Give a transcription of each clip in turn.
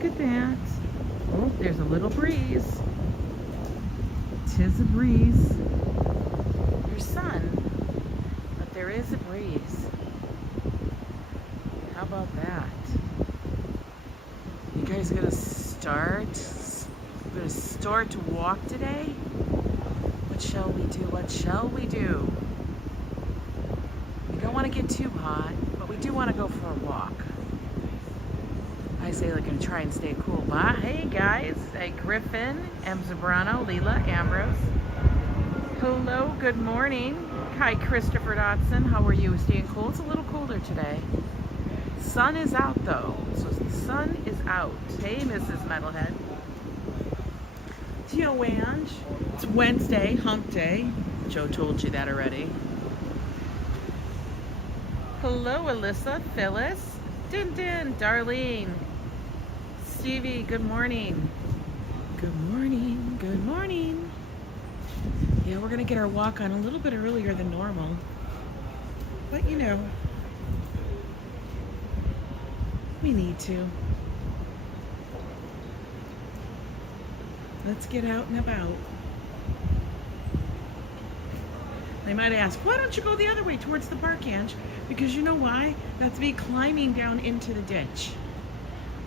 Look at that. Oh, there's a little breeze. 'Tis a breeze. There's sun, but there is a breeze. How about that? You guys gonna start? Gonna start to walk today? What shall we do? What shall we do? We don't want to get too hot, but we do want to go for a walk. I say they're gonna try and stay cool. Bye. Hey guys, hey Griffin, Zambrano, Lila, Ambrose. Hello, good morning. Hi Christopher Dotson, how are you? Staying cool? It's a little colder today. Sun is out though, so the sun is out. Hey Mrs. Metalhead. Joanne, it's Wednesday, hump day. Joe told you that already. Hello Alyssa, Phyllis, Din Din, Darlene. Stevie, good morning. Good morning, good morning. Yeah, we're gonna get our walk on a little bit earlier than normal. But you know, we need to. Let's get out and about. They might ask, why don't you go the other way towards the park, Ange? Because you know why? That's me climbing down into the ditch.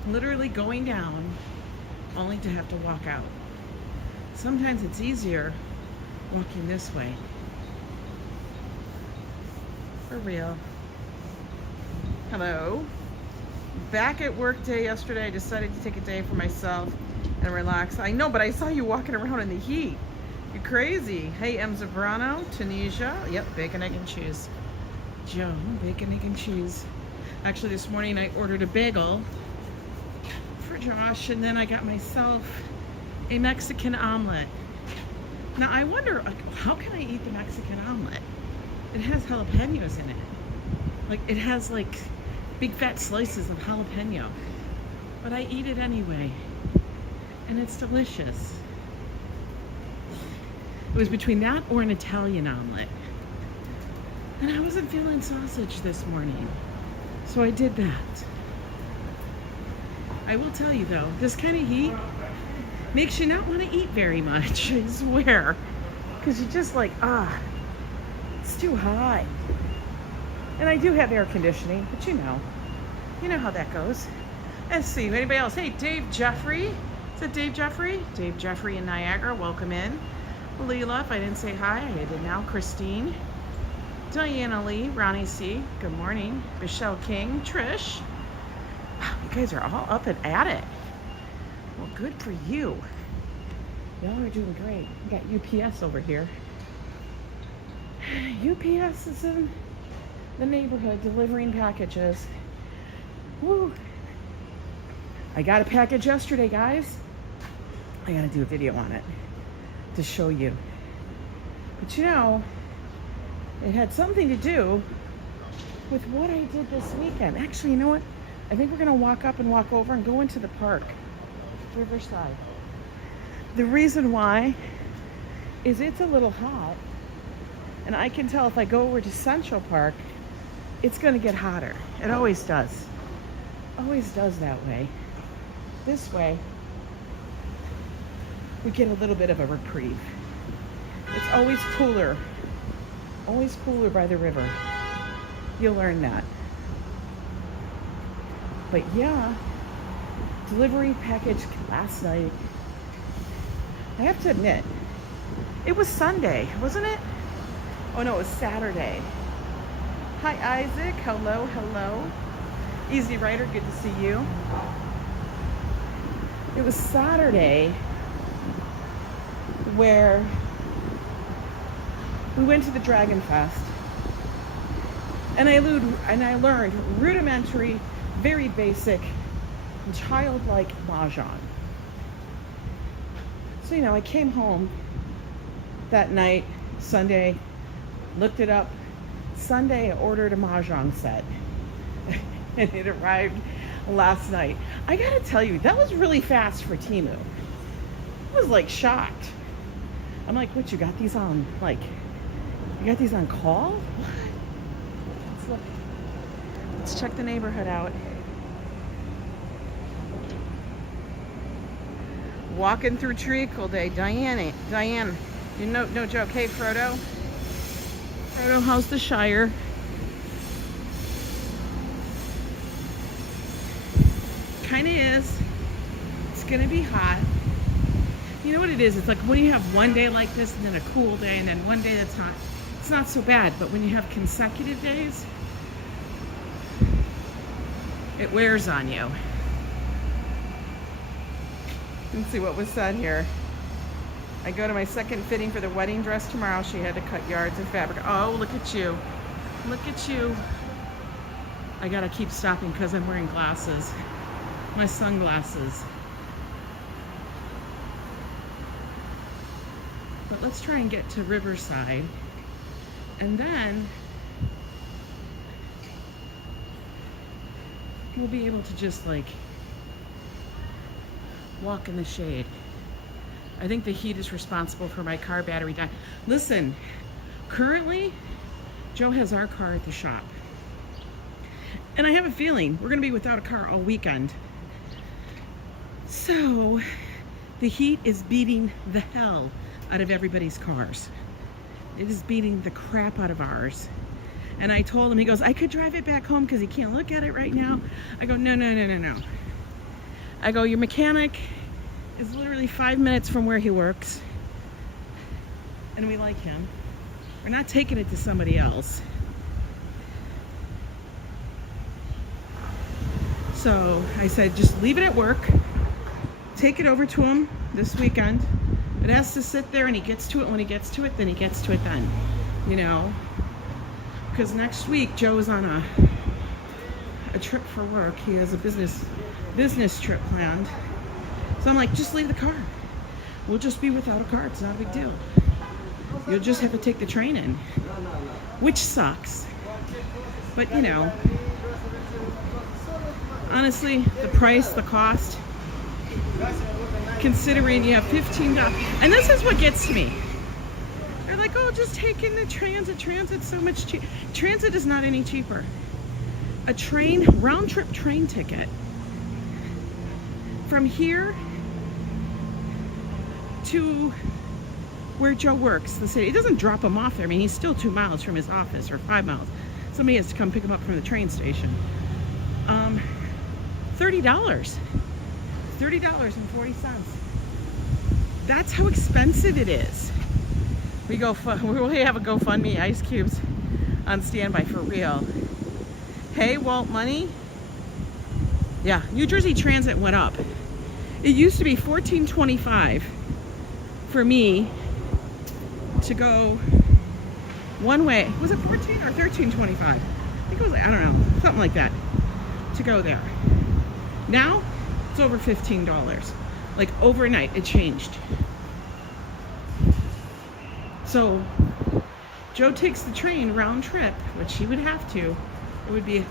Literally going down, only to have to walk out. Sometimes it's easier walking this way. For real. Hello. Back at work day yesterday, I decided to take a day for myself and relax. I know, but I saw you walking around in the heat. You're crazy. Hey, Zambrano, Tunisia. Yep, bacon, egg, and cheese. Joe, bacon, egg, and cheese. Actually, this morning I ordered a bagel for Josh, and then I got myself a Mexican omelet. Now, I wonder, how can I eat the Mexican omelet? It has jalapenos in it. Like, it has, like, big fat slices of jalapeno. But I eat it anyway. And it's delicious. It was between that or an Italian omelet. And I wasn't feeling sausage this morning. So I did that. I will tell you though, this kind of heat makes you not want to eat very much, I swear. Because you're just like, it's too hot. And I do have air conditioning, but you know how that goes. Let's see, anybody else? Hey, Dave Jeffrey. Is it Dave Jeffrey? Dave Jeffrey in Niagara, welcome in. Lila, if I didn't say hi, I did now. Christine. Diana Lee, Ronnie C, good morning. Michelle King, Trish. Wow, you guys are all up and at it. Well, good for you. Y'all are doing great. We got UPS over here. UPS is in the neighborhood delivering packages. Woo. I got a package yesterday, guys. I gotta do a video on it to show you. But you know, it had something to do with what I did this weekend. Actually, you know what? I think we're gonna walk up and walk over and go into the park, Riverside. The reason why is it's a little hot, and I can tell if I go over to Central Park, it's gonna get hotter. It always does. Always does that way. This way, we get a little bit of a reprieve. It's always cooler by the river. You'll learn that. But yeah, delivery package last night. I have to admit, it was Sunday, wasn't it? Oh no, it was Saturday. Hi Isaac, hello, hello. Easy Rider, good to see you. It was Saturday where we went to the Dragon Fest, and I learned rudimentary, very basic, childlike mahjong. So, you know, I came home that night, Sunday, looked it up. Sunday, I ordered a mahjong set, and it arrived last night. I gotta tell you, that was really fast for Temu. I was like shocked. I'm like, what, you got these on, like, you got these on call? What? Let's look. Let's check the neighborhood out. Walking through treacle day. Diane, you know, no joke. Hey, Frodo. Frodo, how's the Shire? Kind of is. It's gonna be hot. You know what it is? It's like when you have one day like this and then a cool day and then one day that's hot. It's not so bad, but when you have consecutive days, it wears on you. Let's see what was said here. I go to my second fitting for the wedding dress tomorrow. She had to cut yards of fabric. Oh, look at you. Look at you. I gotta keep stopping because I'm wearing glasses. My sunglasses. But let's try and get to Riverside. And then we'll be able to just like walk in the shade. I think the heat is responsible for my car battery dying. Listen, currently, Joe has our car at the shop. And I have a feeling we're gonna be without a car all weekend. So, the heat is beating the hell out of everybody's cars. It is beating the crap out of ours. And I told him, he goes, I could drive it back home because he can't look at it right now. I go, no. I go, your mechanic is literally 5 minutes from where he works. And we like him. We're not taking it to somebody else. So I said, just leave it at work. Take it over to him this weekend. It has to sit there and he gets to it when he gets to it, then he gets to it then. You know? Because next week Joe is on a trip for work. He has a business trip planned. So I'm like, just leave the car. We'll just be without a car. It's not a big deal. You'll just have to take the train in, which sucks. But you know, honestly, the price, the cost, considering you have $15, and this is what gets to me. They're like, oh, just take in the transit. Transit's so much cheaper. Transit is not any cheaper. A train, round trip train ticket from here to where Joe works, the city. It doesn't drop him off there. I mean, he's still 2 miles from his office, or 5 miles. Somebody has to come pick him up from the train station. $30. $30.40. That's how expensive it is. We have a GoFundMe, Ice Cubes on standby for real. Hey, Walt Money. Yeah, New Jersey Transit went up. It used to be $14.25 for me to go one way. Was it 14 or $13.25? I think it was, I don't know, something like that, to go there. Now it's over $15. Like overnight, it changed. So Joe takes the train round trip, which he would have to. It would be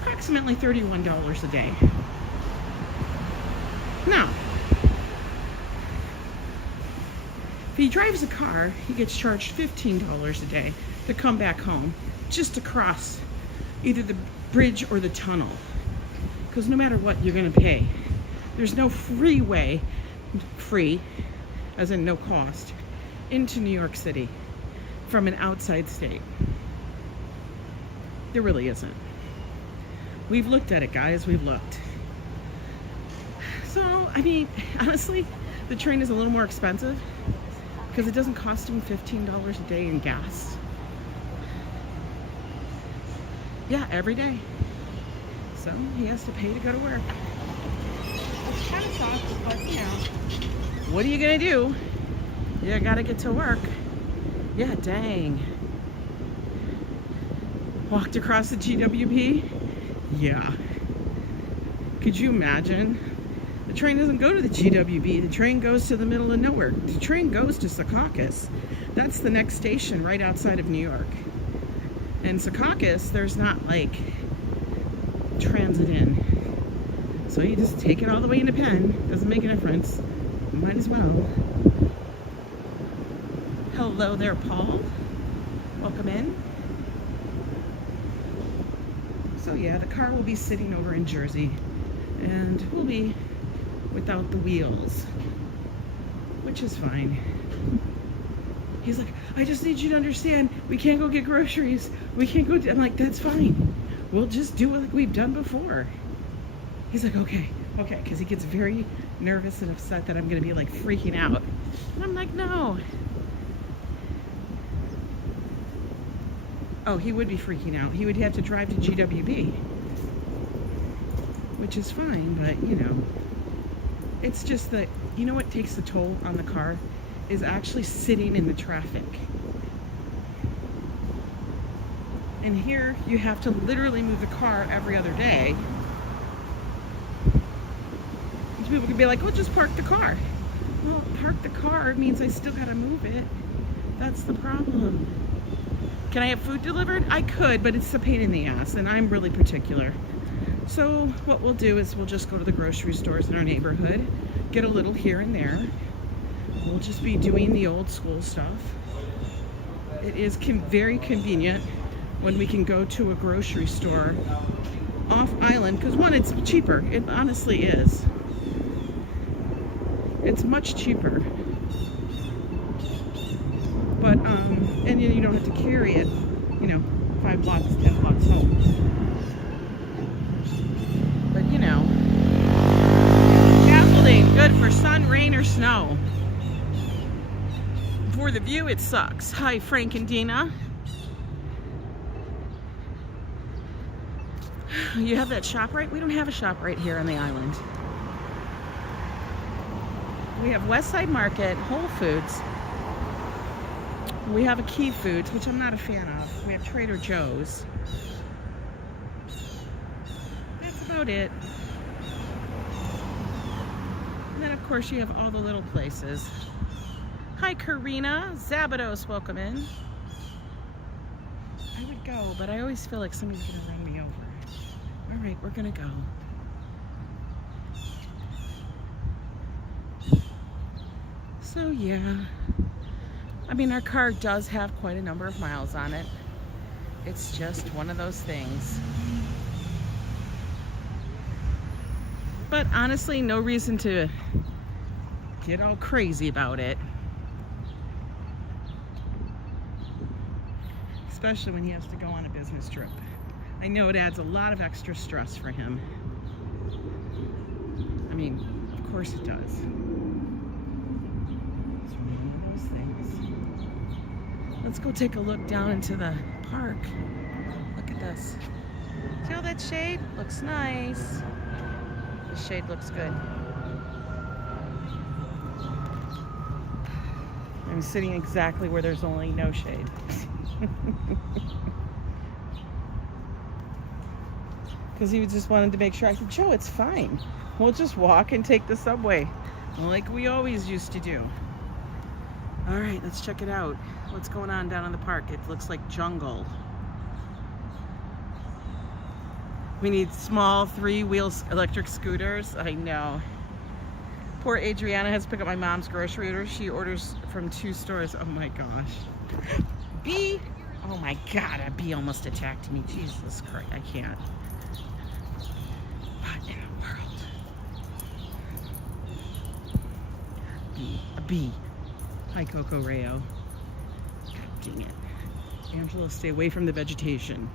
approximately $31 a day. Now, if he drives a car, he gets charged $15 a day to come back home, just to cross either the bridge or the tunnel. Because no matter what, you're going to pay. There's no free, as in no cost, into New York City from an outside state. There really isn't. We've looked at it, guys. We've looked. So, I mean, honestly, the train is a little more expensive because it doesn't cost him $15 a day in gas. Yeah, every day. So he has to pay to go to work. It's kind of sucks, but you know, what are you gonna do? You gotta get to work. Yeah, dang. Walked across the GWP? Yeah. Could you imagine? The train doesn't go to the GWP. The train goes to the middle of nowhere. The train goes to Secaucus. That's the next station right outside of New York. And Secaucus, there's not like transit in. So you just take it all the way into Penn. Doesn't make a difference. Might as well. Hello there, Paul. Welcome in. So yeah, the car will be sitting over in Jersey, and we'll be without the wheels, which is fine. He's like, I just need you to understand, we can't go get groceries. We can't go. I'm like, that's fine. We'll just do it like we've done before. He's like, okay, because he gets very nervous and upset that I'm going to be like freaking out. And I'm like, no. Oh, he would be freaking out. He would have to drive to GWB, which is fine, but you know, it's just that, you know what takes a toll on the car is actually sitting in the traffic. And here you have to literally move the car every other day. And people can be like, well, just park the car. Well, park the car means I still gotta move it. That's the problem. Can I have food delivered? I could, but it's a pain in the ass, and I'm really particular. So what we'll do is we'll just go to the grocery stores in our neighborhood, get a little here and there. We'll just be doing the old school stuff. It is very convenient when we can go to a grocery store off island, because one, it's cheaper. It honestly is. It's much cheaper. But, and you don't have to carry it, you know, 5 blocks, 10 blocks home. But, you know, scaffolding, good for sun, rain, or snow. For the view, it sucks. Hi, Frank and Dina. You have that ShopRite? We don't have a ShopRite here on the island. We have Westside Market, Whole Foods. We have a Key Foods, which I'm not a fan of. We have Trader Joe's. That's about it. And then, of course, you have all the little places. Hi, Karina. Zabados, welcome in. I would go, but I always feel like somebody's going to run me over. All right, we're going to go. So, yeah. I mean, our car does have quite a number of miles on it. It's just one of those things. But honestly, no reason to get all crazy about it. Especially when he has to go on a business trip. I know it adds a lot of extra stress for him. I mean, of course it does. It's one of those things. Let's go take a look down into the park. Look at this. See all that shade? Looks nice. The shade looks good. I'm sitting exactly where there's only no shade. Because he just wanted to make sure. I said, Joe, it's fine. We'll just walk and take the subway like we always used to do. All right, let's check it out. What's going on down in the park? It looks like jungle. We need small 3-wheel electric scooters. I know. Poor Adriana has to pick up my mom's grocery order. She orders from 2 stores. Oh my gosh. Bee! Oh my God, a bee almost attacked me. Jesus Christ, I can't. What in the world? Bee, a bee. Hi, Coco Rayo. God dang it. Angela, stay away from the vegetation.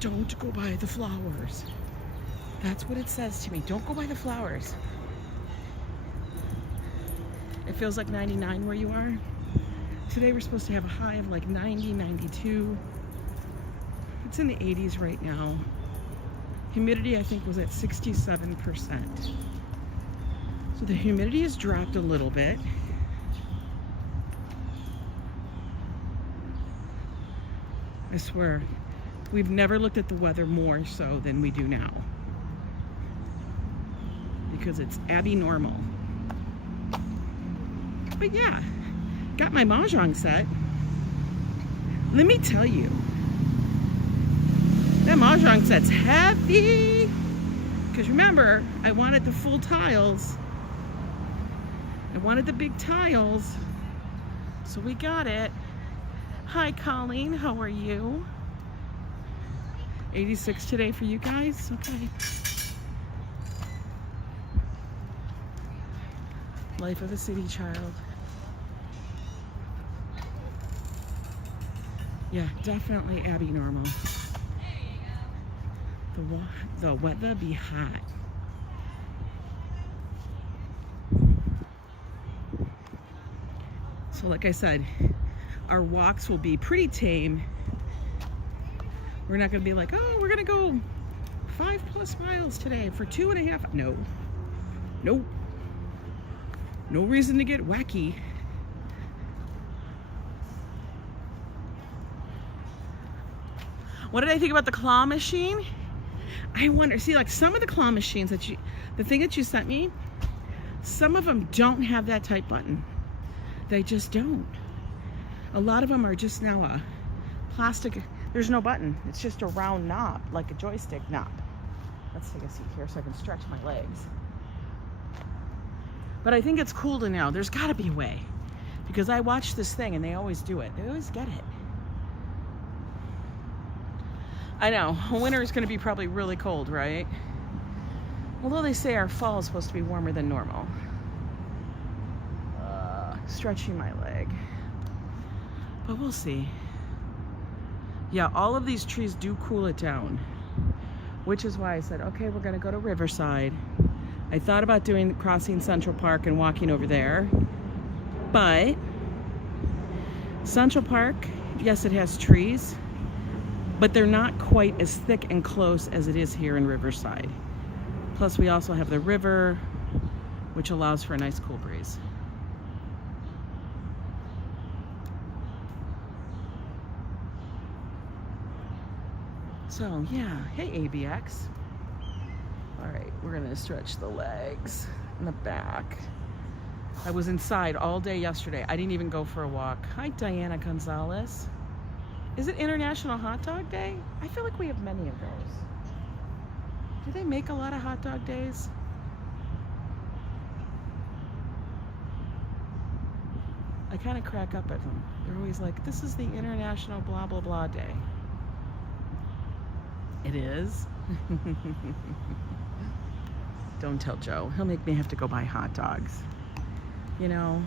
Don't go by the flowers. That's what it says to me. Don't go by the flowers. It feels like 99 where you are. Today we're supposed to have a high of like 90, 92. It's in the 80s right now. Humidity, I think, was at 67%. So the humidity has dropped a little bit. I swear, we've never looked at the weather more so than we do now. Because it's abnormal. But yeah, got my mahjong set. Let me tell you, that mahjong set's heavy. Because remember, I wanted the full tiles. I wanted the big tiles. So we got it. Hi, Colleen. How are you? 86 today for you guys? Okay. Life of a city child. Yeah, definitely Abby normal. The weather be hot. So like I said, our walks will be pretty tame. We're not gonna be like, oh, we're gonna go 5+ miles today for 2.5. No. Nope. No reason to get wacky. What did I think about the claw machine? I wonder, see, like some of the claw machines that the thing that you sent me, some of them don't have that type button. They just don't. A lot of them are just now a plastic, there's no button. It's just a round knob, like a joystick knob. Let's take a seat here so I can stretch my legs. But I think it's cool to know. There's gotta be a way. Because I watch this thing and they always do it. They always get it. I know, winter is gonna be probably really cold, right? Although they say our fall is supposed to be warmer than normal. Stretching my leg. But we'll see. Yeah, all of these trees do cool it down. Which is why I said, okay, we're gonna go to Riverside. I thought about crossing Central Park and walking over there. But Central Park, yes, it has trees, but they're not quite as thick and close as it is here in Riverside. Plus we also have the river, which allows for a nice cool breeze. So yeah, hey ABX. All right, we're gonna stretch the legs and the back. I was inside all day yesterday. I didn't even go for a walk. Hi, Diana Gonzalez. Is it International Hot Dog Day? I feel like we have many of those. Do they make a lot of hot dog days? I kind of crack up at them. They're always like, this is the International blah, blah, blah day. It is? Don't tell Joe. He'll make me have to go buy hot dogs. You know?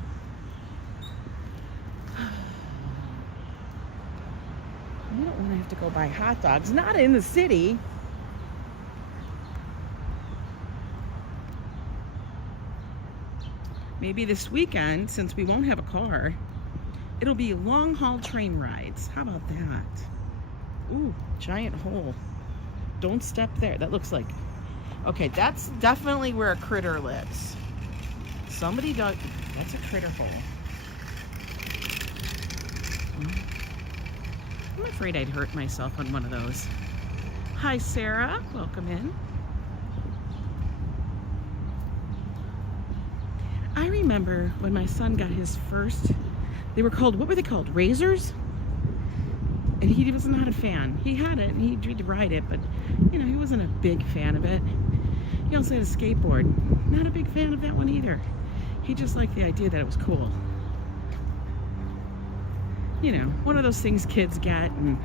You don't want to have to go buy hot dogs. Not in the city. Maybe this weekend, since we won't have a car, it'll be long haul train rides. How about that? Ooh, giant hole. Don't step there. That looks like... Okay, that's definitely where a critter lives. Somebody dug... That's a critter hole. I'm afraid I'd hurt myself on one of those. Hi, Sarah. Welcome in. I remember when my son got his first... They were called... What were they called? Razors? And he was not a fan. He had it and he tried to ride it, but you know, he wasn't a big fan of it. He also had a skateboard. Not a big fan of that one either. He just liked the idea that it was cool. You know, one of those things kids get and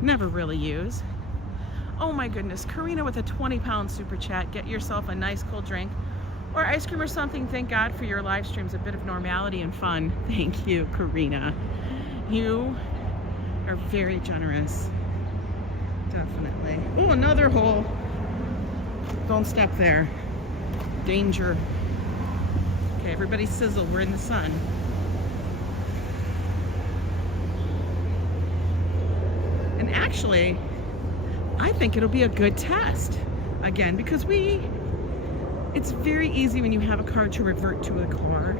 never really use. Oh my goodness, Karina with a 20-pound super chat. Get yourself a nice cold drink or ice cream or something. Thank God for your live streams. A bit of normality and fun. Thank you, Karina. You are very generous. Definitely. Oh, another hole. Don't step there. Danger. Okay, everybody sizzle. We're in the sun. And actually, I think it'll be a good test. Again, because it's very easy when you have a car to revert to a car.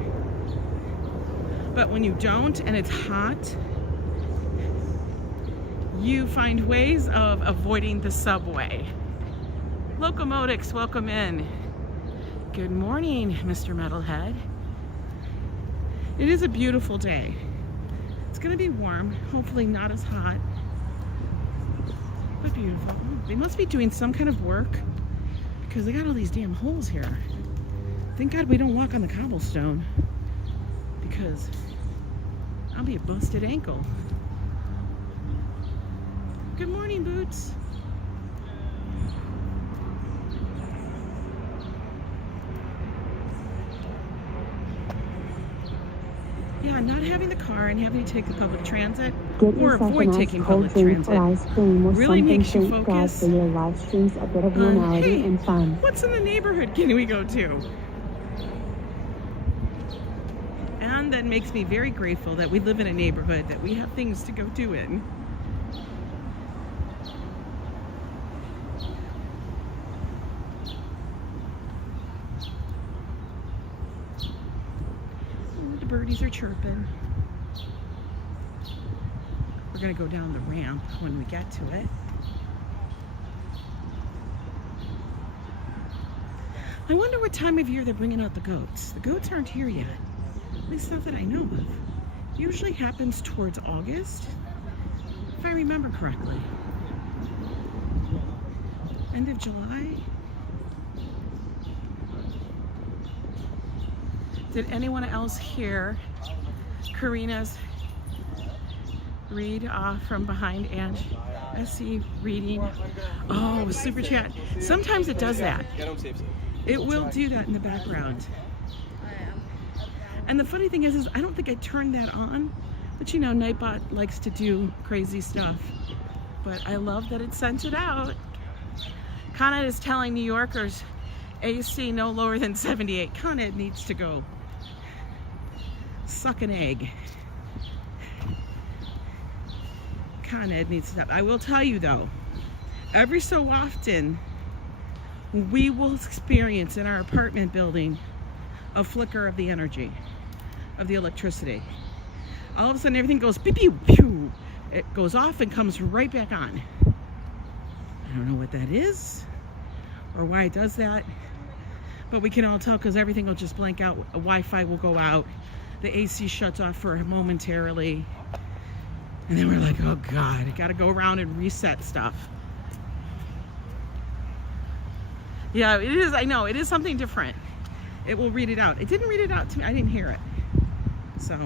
But when you don't and it's hot, you find ways of avoiding the subway. Locomotics, welcome in. Good morning, Mr. Metalhead. It is a beautiful day. It's gonna be warm, hopefully not as hot, but beautiful. They must be doing some kind of work because they got all these damn holes here. Thank God we don't walk on the cobblestone because I'll be a busted ankle. Good morning, Boots. Yeah, not having the car and having to take the public transit Get or avoid taking public transit really makes you focus for your live streams a bit of normality and fun. What's in the neighborhood can we go to? And that makes me very grateful that we live in a neighborhood that we have things to go do in. The birdies are chirping. We're gonna go down the ramp when we get to it. I wonder what time of year they're bringing out the goats. The goats aren't here yet. At least not that I know of. Usually happens towards August, if I remember correctly. End of July. Did anyone else hear Karina's read from behind Ange? SC reading. Oh, super chat. Sometimes it does that. It will do that in the background. And the funny thing is I don't think I turned that on, but you know, Nightbot likes to do crazy stuff. But I love that it sent it out. Con Ed is telling New Yorkers AC no lower than 78. Con Ed needs to go suck an egg. Con Ed needs to stop. I will tell you though, every so often we will experience in our apartment building a flicker of the energy, of the electricity. All of a sudden everything goes pew pew pew. It goes off and comes right back on. I don't know what that is or why it does that, but we can all tell because everything will just blank out. Wi-Fi will go out, the AC shuts off for momentarily, and then we're like, oh God, I gotta go around and reset stuff. Yeah, it is, I know, it is something different. It will read it out. It didn't read it out to me, I didn't hear it. So,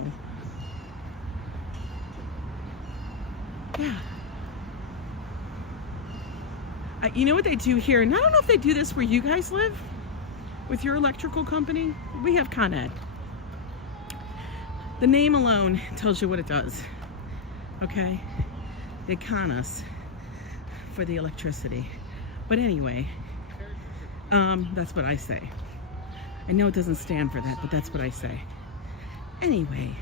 yeah. You know what they do here, and I don't know if they do this where you guys live with your electrical company. We have Con Ed. The name alone tells you what it does. Okay? They con us for the electricity. But anyway, that's what I say. I know it doesn't stand for that, but that's what I say. Anyway,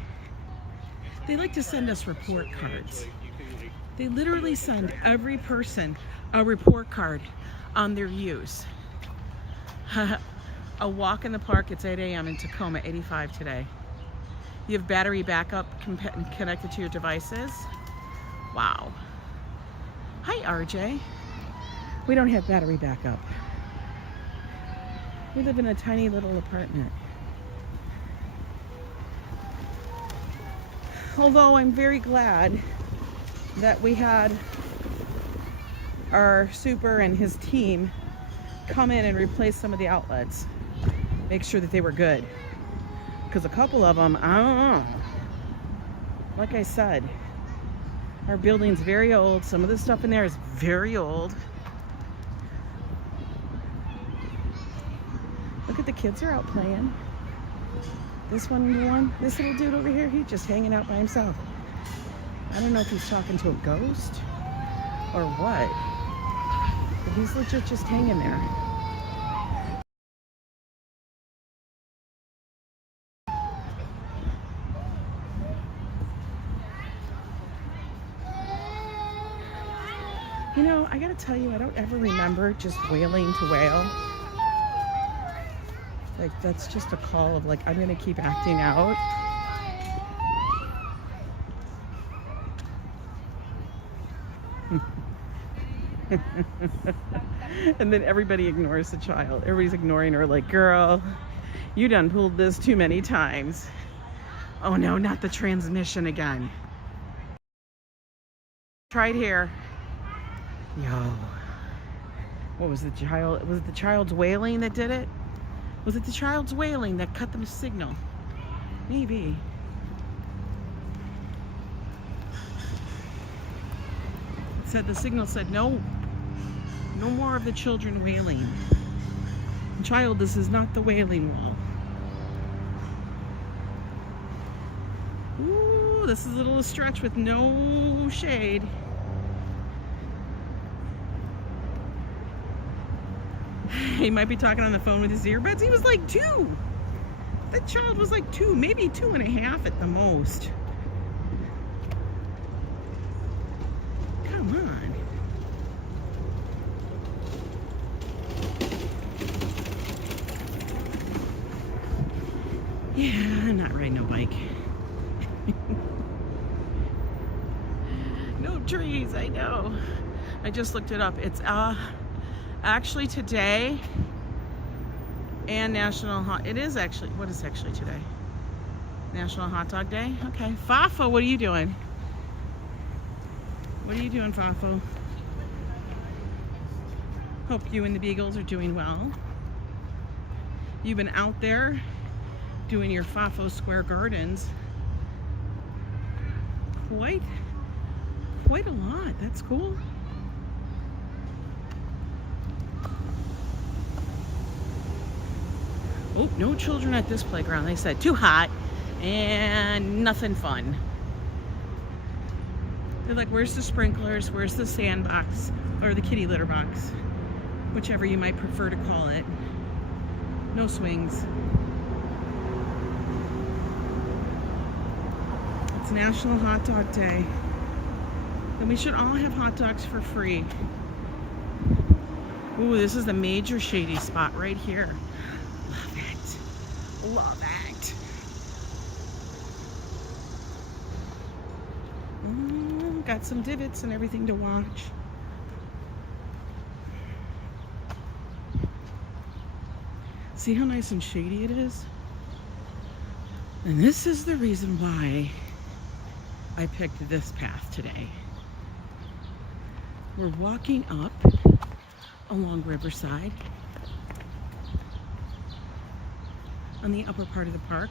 they like to send us report cards. They literally send every person a report card on their use. A walk in the park, it's 8 a.m. in Tacoma, 85 today. You have battery backup connected to your devices. Wow. Hi, RJ. We don't have battery backup. We live in a tiny little apartment. Although I'm very glad that we had our super and his team come in and replace some of the outlets. Make sure that they were good. Because a couple of them, I don't know. Like I said, our building's very old. Some of the stuff in there is very old. Look at the kids are out playing. This little dude over here, he's just hanging out by himself. I don't know if he's talking to a ghost or what, but he's legit just hanging there. You know, I gotta tell you, I don't ever remember just wailing to wail. Like, that's just a call of like, I'm gonna keep acting out. And then everybody ignores the child. Everybody's ignoring her like, girl, you done pulled this too many times. Oh no, not the transmission again. Tried here. Yo. What was the child? Was it the child's wailing that did it? Was it the child's wailing that cut the signal? Maybe. It said, the signal said, no more of the children wailing. Child, this is not the wailing wall. this is a little stretch with no shade. He might be talking on the phone with his earbuds. He was like 2. That child was like 2, maybe 2.5 at the most. Come on. Yeah, I'm not riding no bike. No trees, I know. I just looked it up. It's actually today and it is actually, what is actually today? National Hot Dog Day? Okay. Fafo, what are you doing? What are you doing, Fafo? Hope you and the Beagles are doing well. You've been out there doing your Fafo Square Gardens. Quite a lot. That's cool. Oh, no children at this playground. They said too hot and nothing fun. They're like, where's the sprinklers? Where's the sandbox? Or the kitty litter box? Whichever you might prefer to call it. No swings. It's National Hot Dog Day. Then we should all have hot dogs for free. Ooh, this is the major shady spot right here. Love it. Love it. Got some divots and everything to watch. See how nice and shady it is? And this is the reason why I picked this path today. We're walking up along Riverside on the upper part of the park.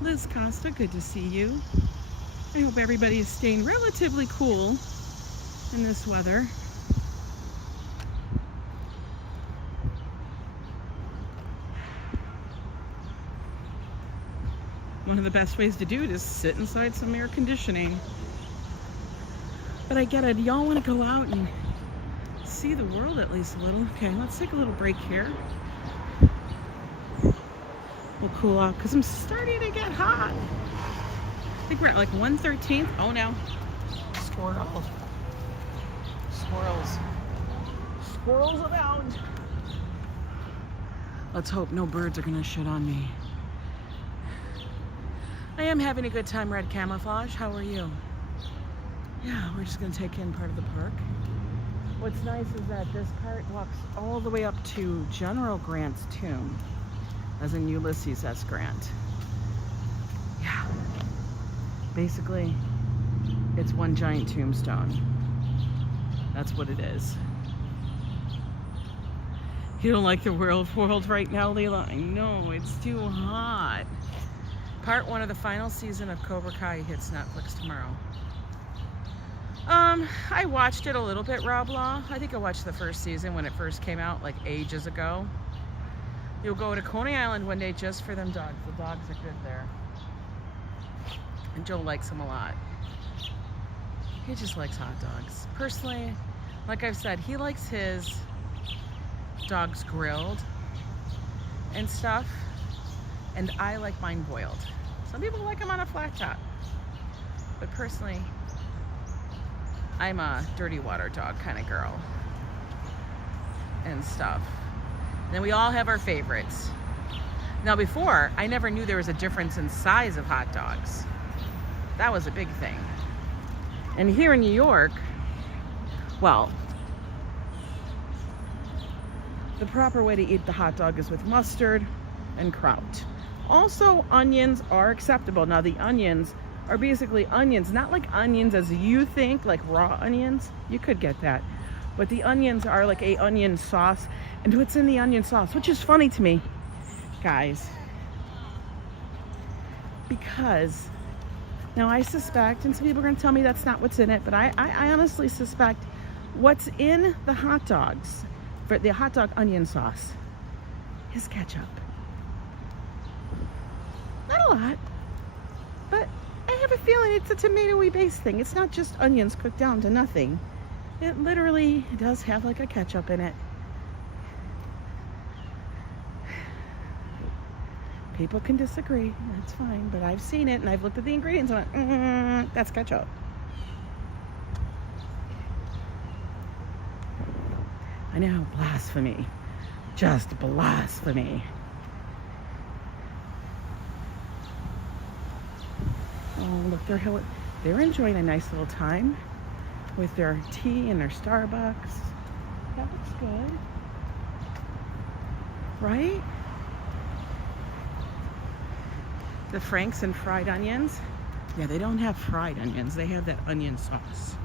Liz Costa, good to see you. I hope everybody is staying relatively cool in this weather. One of the best ways to do it is sit inside some air conditioning. But I get it, y'all want to go out and see the world at least a little. Okay, let's take a little break here. We'll cool off because I'm starting to get hot. I think we're at like 113th. Oh no. Squirrels. Squirrels. Squirrels abound. Let's hope no birds are going to shit on me. I am having a good time, Red Camouflage. How are you? Yeah, we're just going to take in part of the park. What's nice is that this part walks all the way up to General Grant's tomb, as in Ulysses S. Grant. Yeah. Basically, it's one giant tombstone. That's what it is. You don't like the world right now, Lila? I know, it's too hot. Part 1 of the final season of Cobra Kai hits Netflix tomorrow. I watched it a little bit, Rob Law. I think I watched the first season when it first came out, like ages ago. You'll go to Coney Island one day just for them dogs. The dogs are good there. And Joe likes them a lot. He just likes hot dogs. Personally, like I've said, he likes his dogs grilled and stuff. And I like mine boiled. Some people like them on a flat top. But personally, I'm a dirty water dog kind of girl. And stuff. Then we all have our favorites. Now before, I never knew there was a difference in size of hot dogs. That was a big thing. And here in New York, well, the proper way to eat the hot dog is with mustard and kraut. Also, onions are acceptable. Now the onions are basically onions, not like onions as you think, like raw onions. You could get that. But the onions are like a onion sauce. And what's in the onion sauce, which is funny to me, guys, because now I suspect, and some people are going to tell me that's not what's in it, but I honestly suspect What's in the hot dogs, for the hot dog onion sauce, is ketchup. Not a lot, but I have a feeling it's a tomato-y based thing. It's not just onions cooked down to nothing. It literally does have like a ketchup in it. People can disagree, that's fine, but I've seen it and I've looked at the ingredients and I went, that's ketchup. I know, blasphemy. Just blasphemy. Oh, look, they're enjoying a nice little time with their tea and their Starbucks. That looks good. Right? The Franks and fried onions. Yeah, they don't have fried onions. They have that onion sauce.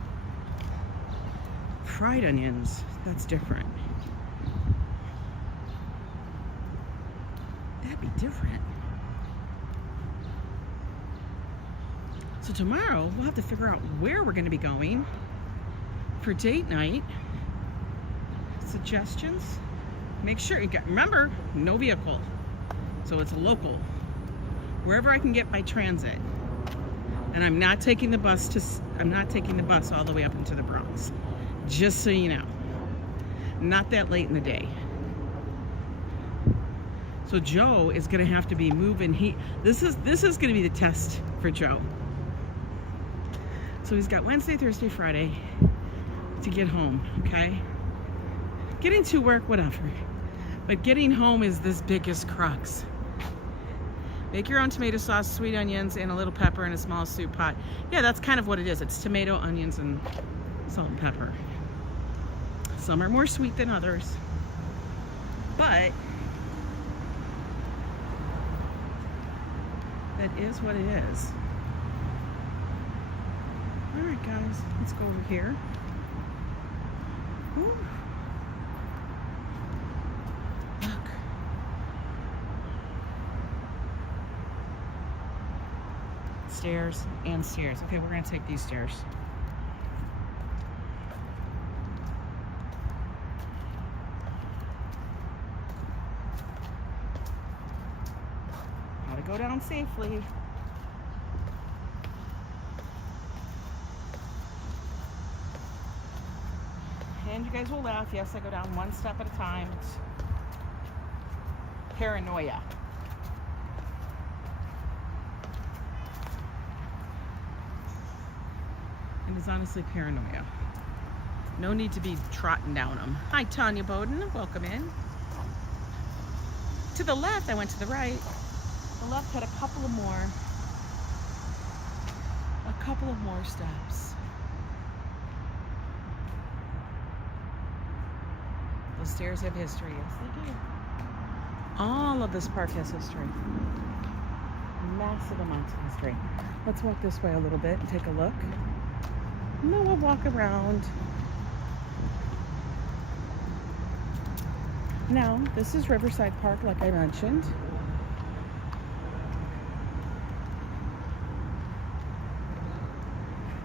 Fried onions, that's different. That'd be different. So tomorrow, we'll have to figure out where we're going to be going for date night. Suggestions? Make sure you get, remember, no vehicle. So it's a local. Wherever I can get by transit. And I'm not taking the bus all the way up into the Bronx. Just so you know. Not that late in the day. So Joe is gonna have to be moving. This is gonna be the test for Joe. So he's got Wednesday, Thursday, Friday to get home, okay? Getting to work, whatever. But getting home is this biggest crux. Make your own tomato sauce, sweet onions, and a little pepper in a small soup pot. Yeah, that's kind of what it is. It's tomato, onions, and salt and pepper. Some are more sweet than others. But that is what it is. All right, guys, let's go over here. Ooh. Stairs and stairs. Okay, we're gonna take these stairs. How to go down safely. And you guys will laugh. Yes, I go down one step at a time. It's paranoia. And it's honestly paranoia. No need to be trotting down them. Hi, Tanya Bowden. Welcome in. To the left, I went to the right. The left had a couple of more steps. Those stairs have history. Yes, they do. All of this park has history. Massive amounts of history. Let's walk this way a little bit and take a look. And then we'll walk around. Now, this is Riverside Park, like I mentioned.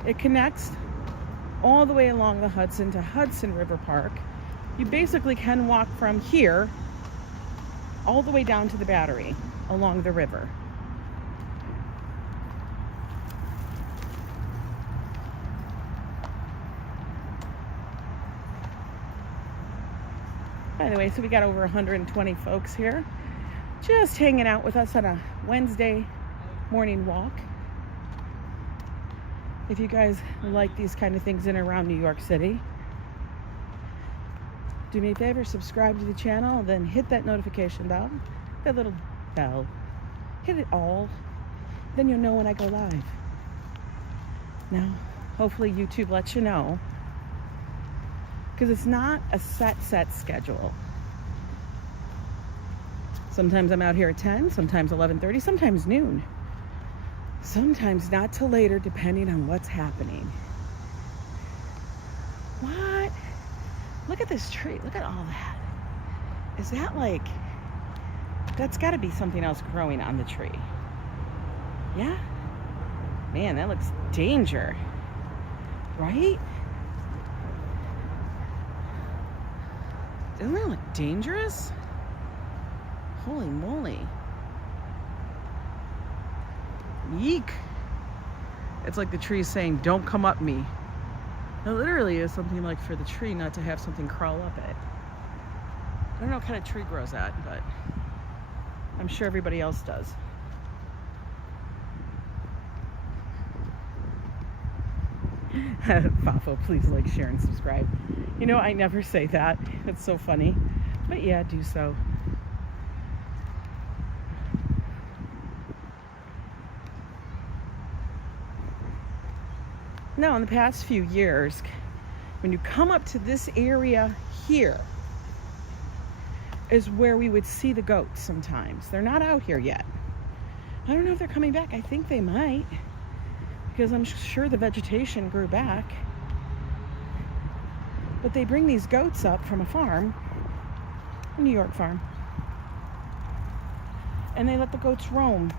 It connects all the way along the Hudson to Hudson River Park. You basically can walk from here all the way down to the Battery along the river. By the way, so we got over 120 folks here just hanging out with us on a Wednesday morning walk. If you guys like these kind of things in and around New York City, do me a favor, subscribe to the channel, then hit that notification bell, that little bell, hit it all, then you'll know when I go live. Now, hopefully YouTube lets you know, because it's not a set schedule. Sometimes I'm out here at 10, sometimes 11:30, sometimes noon. Sometimes not till later, depending on what's happening. What? Look at this tree. Look at all that. Is that like, that's got to be something else growing on the tree. Yeah? Man, that looks danger. Right? Isn't that like dangerous? Holy moly. Yeek. It's like the tree is saying, don't come up me. It literally is something like for the tree not to have something crawl up it. I don't know what kind of tree grows that, but I'm sure everybody else does. Fafo, please like, share, and subscribe. You know, I never say that. It's so funny. But yeah, do so. Now, in the past few years, when you come up to this area here, is where we would see the goats sometimes. They're not out here yet. I don't know if they're coming back. I think they might, because I'm sure the vegetation grew back. But they bring these goats up from a farm, a New York farm, and they let the goats roam.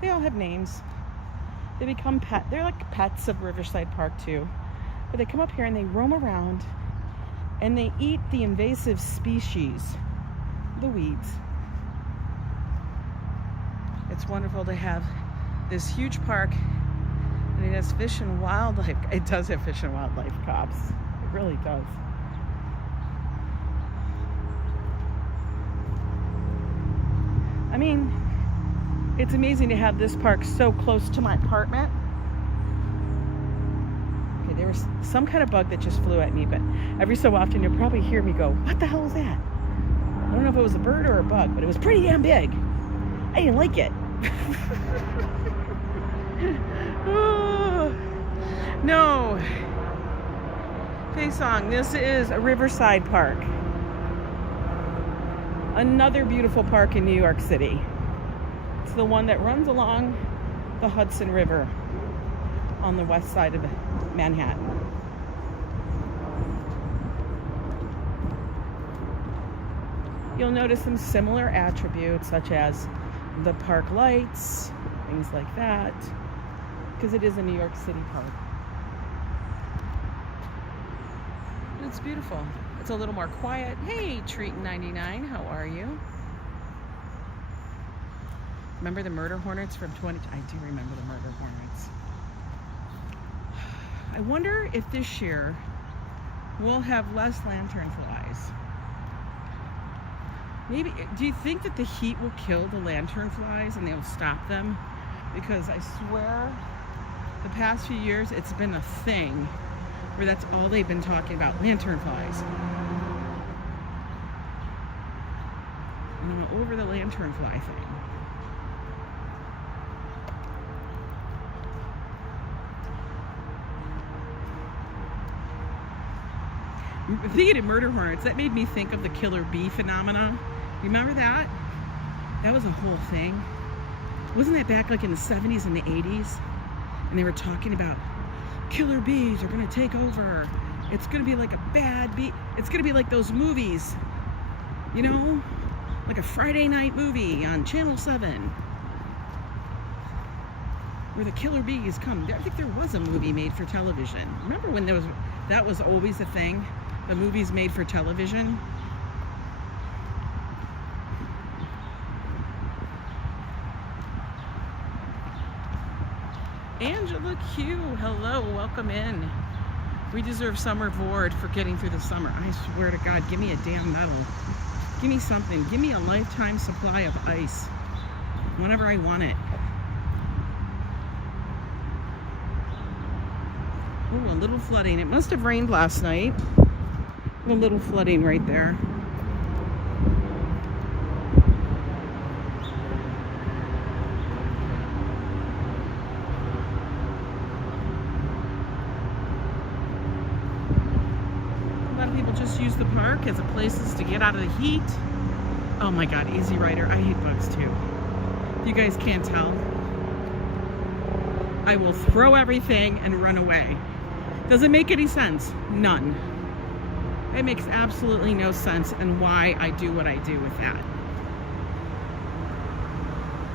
They all have names. They become they're like pets of Riverside Park too. But they come up here and they roam around and they eat the invasive species, the weeds. It's wonderful to have this huge park, and it has fish and wildlife. It does have fish and wildlife cops. It really does. I mean, it's amazing to have this park so close to my apartment. Okay, there was some kind of bug that just flew at me, but every so often you'll probably hear me go, what the hell is that? I don't know if it was a bird or a bug, but it was pretty damn big. I didn't like it. Oh, no. Faisong, this is a Riverside Park. Another beautiful park in New York City. It's the one that runs along the Hudson River on the west side of Manhattan. You'll notice some similar attributes, such as the park lights, things like that, because it is a New York City park. And it's beautiful. It's a little more quiet. Hey, Treat99, how are you? Remember the murder hornets from 20? I do remember the murder hornets. I wonder if this year we'll have less lanternflies. Maybe, do you think that the heat will kill the lanternflies and they'll stop them? Because I swear the past few years it's been a thing where that's all they've been talking about, lanternflies. And I'm over the lanternfly thing. Thinking of murder hornets, that made me think of the killer bee phenomena. Remember that? That was a whole thing. Wasn't that back like in the 70s and the 80s? And they were talking about killer bees are going to take over. It's going to be like a bad bee. It's going to be like those movies, you know? Like a Friday night movie on Channel 7. Where the killer bees come. I think there was a movie made for television. Remember when that was always a thing? The movies made for television. Angela Q, hello, welcome in. We deserve summer board for getting through the summer. I swear to God, give me a damn medal. Give me something. Give me a lifetime supply of ice whenever I want it. Ooh, a little flooding. It must have rained last night. A little flooding right there. A lot of people just use the park as a place to get out of the heat. Oh my God, Easy Rider. I hate bugs too. You guys can't tell. I will throw everything and run away. Does it make any sense? None. It makes absolutely no sense and why I do what I do with that.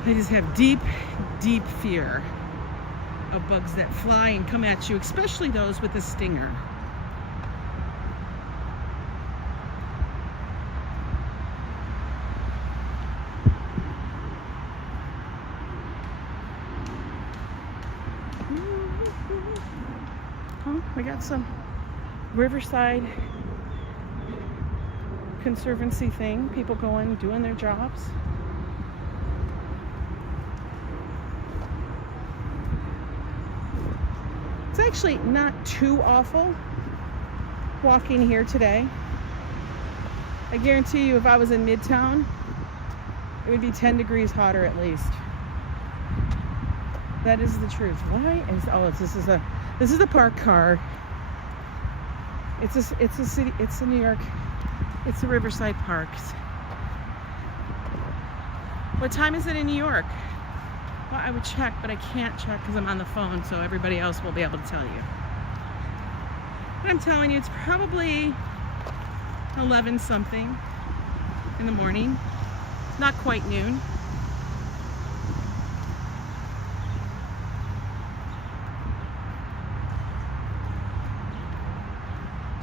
I just have deep, deep fear of bugs that fly and come at you, especially those with a stinger. We got some Riverside Conservancy thing. People going, doing their jobs. It's actually not too awful walking here today. I guarantee you if I was in Midtown, it would be 10 degrees hotter at least. That is the truth. Why is, oh, this is a parked car. It's a city, it's a New York, it's the Riverside Parks. What time is it in New York? Well, I would check, but I can't check because I'm on the phone, so everybody else will be able to tell you. But I'm telling you, it's probably 11 something in the morning. Not quite noon.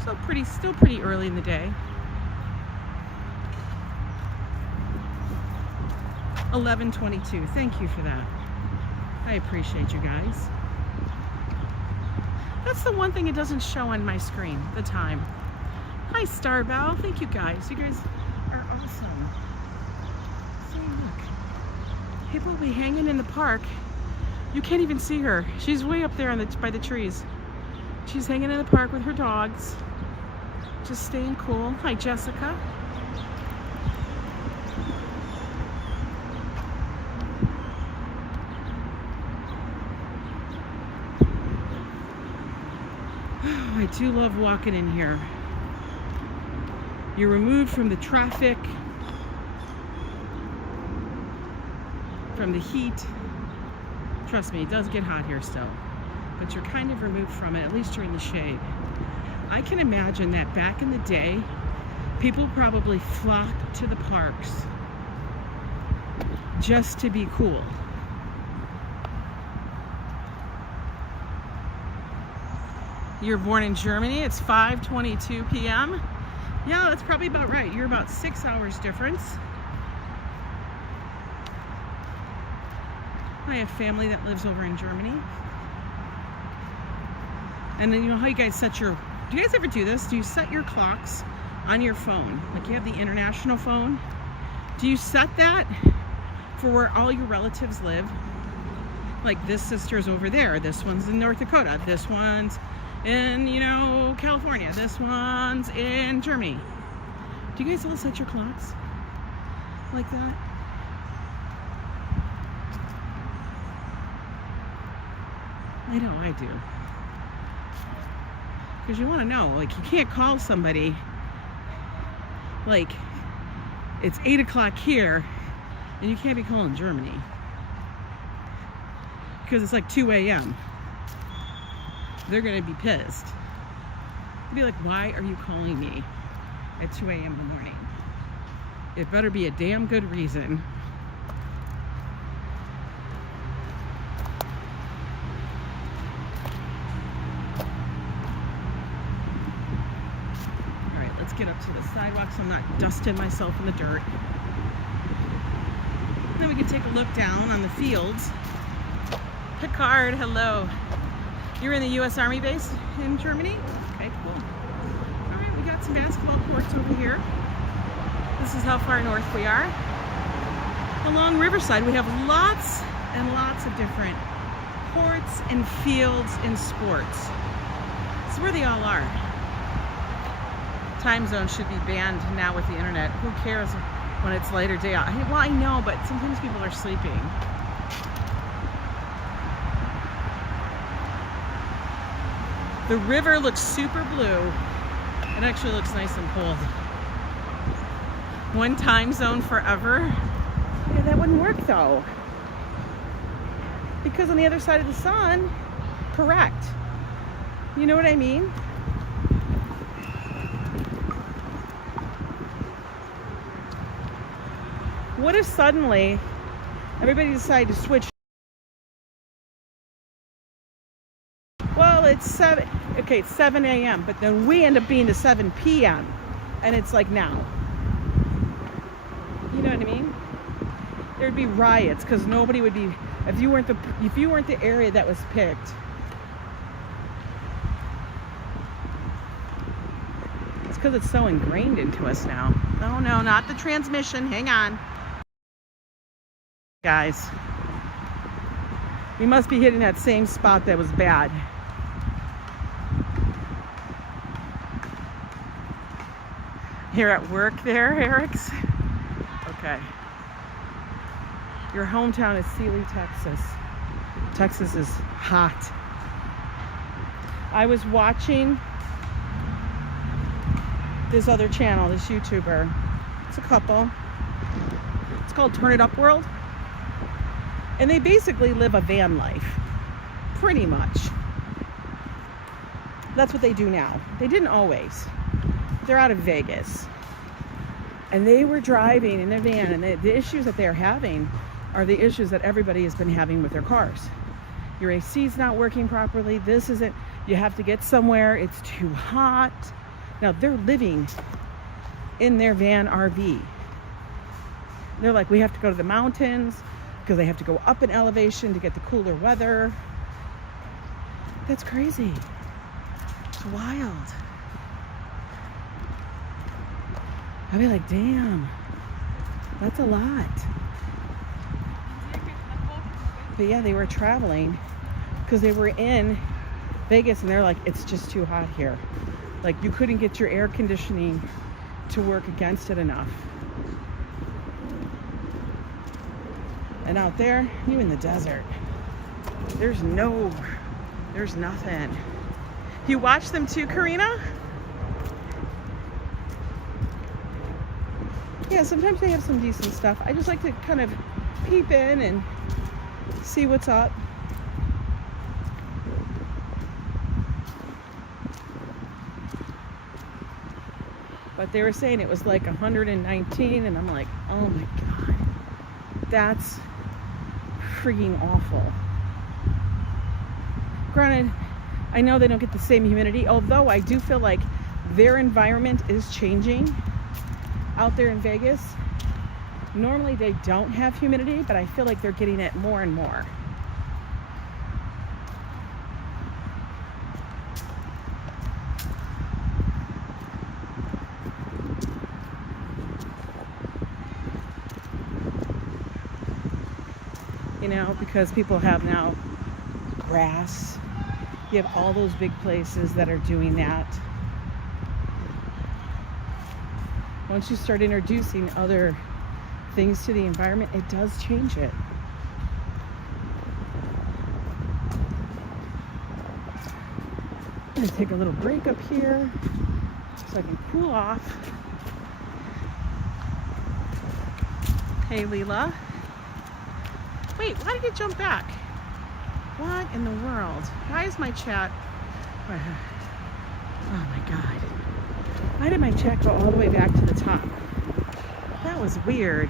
So still pretty early in the day. 11:22. Thank you for that. I appreciate you guys. That's the one thing it doesn't show on my screen, the time. Hi, Starbell. Thank you guys. You guys are awesome. So look, people will be hanging in the park. You can't even see her. She's way up there by the trees. She's hanging in the park with her dogs, just staying cool. Hi, Jessica. Oh, I do love walking in here. You're removed from the traffic, from the heat. Trust me, it does get hot here still, but you're kind of removed from it, at least you're in the shade. I can imagine that back in the day, people probably flocked to the parks just to be cool. You're born in Germany, it's 5:22 p.m. Yeah, that's probably about right. You're about 6 hours difference. I have family that lives over in Germany. And then you know how you guys set your, do you guys ever do this? Do you set your clocks on your phone? Like you have the international phone. Do you set that for where all your relatives live? Like this sister's over there. This one's in North Dakota. This one's in, you know, California. This one's in Germany. Do you guys all set your clocks like that? I know I do. Because you want to know, like, you can't call somebody like it's 8 o'clock here and you can't be calling Germany because it's like 2 a.m. They're gonna be pissed. They'll be like, why are you calling me at 2 a.m. in the morning? It better be a damn good reason. Get up to the sidewalk so I'm not dusting myself in the dirt. And then we can take a look down on the fields. Picard, hello. You're in the U.S. Army base in Germany? Okay, cool. All right, we got some basketball courts over here. This is how far north we are. Along Riverside, we have lots and lots of different courts and fields and sports. It's where they all are. Time zone should be banned now with the internet. Who cares when it's later day out? Well, I know, but sometimes people are sleeping. The river looks super blue. It actually looks nice and cold. One time zone forever? Yeah, that wouldn't work though. Because on the other side of the sun, correct. You know what I mean? What if suddenly everybody decided to switch? Well, it's 7 a.m., but then we end up being to 7 p.m. and it's like now. You know what I mean? There'd be riots because nobody would be, if you weren't the area that was picked. because it's so ingrained into us now. Oh no, not the transmission. Hang on. Guys, we must be hitting that same spot that was bad. Here at work there, Erick's? Okay. Your hometown is Sealy, Texas. Texas is hot. I was watching this other channel, this YouTuber. It's a couple. It's called Turn It Up World. And they basically live a van life. Pretty much. That's what they do now. They didn't always. They're out of Vegas. And they were driving in their van, and the issues that they're having are the issues that everybody has been having with their cars. Your AC's not working properly. This isn't, you have to get somewhere. It's too hot. Now they're living in their van RV. They're like, we have to go to the mountains because they have to go up in elevation to get the cooler weather. That's crazy. It's wild. I'd be like, damn, that's a lot. But yeah, they were traveling because they were in Vegas and they're like, it's just too hot here. Like, you couldn't get your air conditioning to work against it enough. And out there, you in the desert, there's nothing. You watch them too, Karina? Yeah, sometimes they have some decent stuff. I just like to kind of peep in and see what's up. But they were saying it was like 119, and I'm like, oh my God, that's freaking awful. Granted, I know they don't get the same humidity, although I do feel like their environment is changing out there in Vegas. Normally they don't have humidity, but I feel like they're getting it more and more. You know, because people have now grass. You have all those big places that are doing that. Once you start introducing other things to the environment, it does change it. I'm gonna take a little break up here so I can cool off. Hey, Lila. Wait, why did it jump back? What in the world? Why is my chat? Oh my God. Why did my chat go all the way back to the top? That was weird.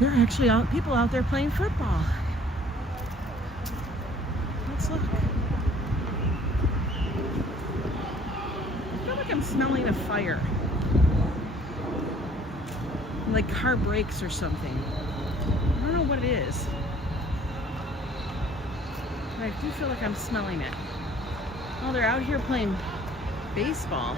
There are actually people out there playing football. Let's look. I feel like I'm smelling a fire. Like car brakes or something. I don't know what it is. But I do feel like I'm smelling it. Oh, they're out here playing baseball.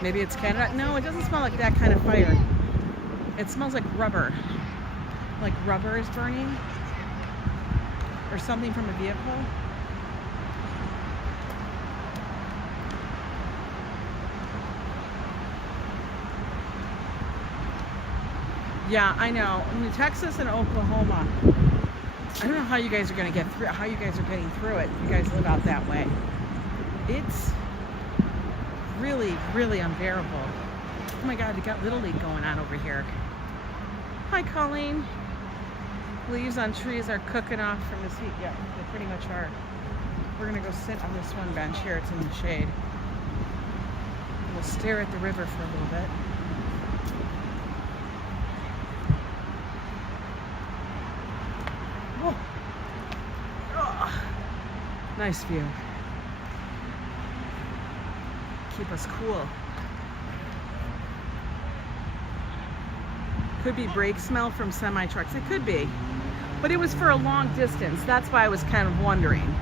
Maybe it's Canada. No, it doesn't smell like that kind of fire. It smells like rubber. Like rubber is burning. Or something from a vehicle. Yeah, I know. In Texas and Oklahoma, I don't know how you guys are going to get through it, how you guys are getting through it. You guys live out that way. It's really, really unbearable. Oh my God, we got Little League going on over here. Hi, Colleen. Leaves on trees are cooking off from this heat. Yeah, they pretty much are. We're gonna go sit on this one bench here. It's in the shade. We'll stare at the river for a little bit. Nice view. Keep us cool. Could be brake smell from semi trucks. It could be. But it was for a long distance. That's why I was kind of wondering.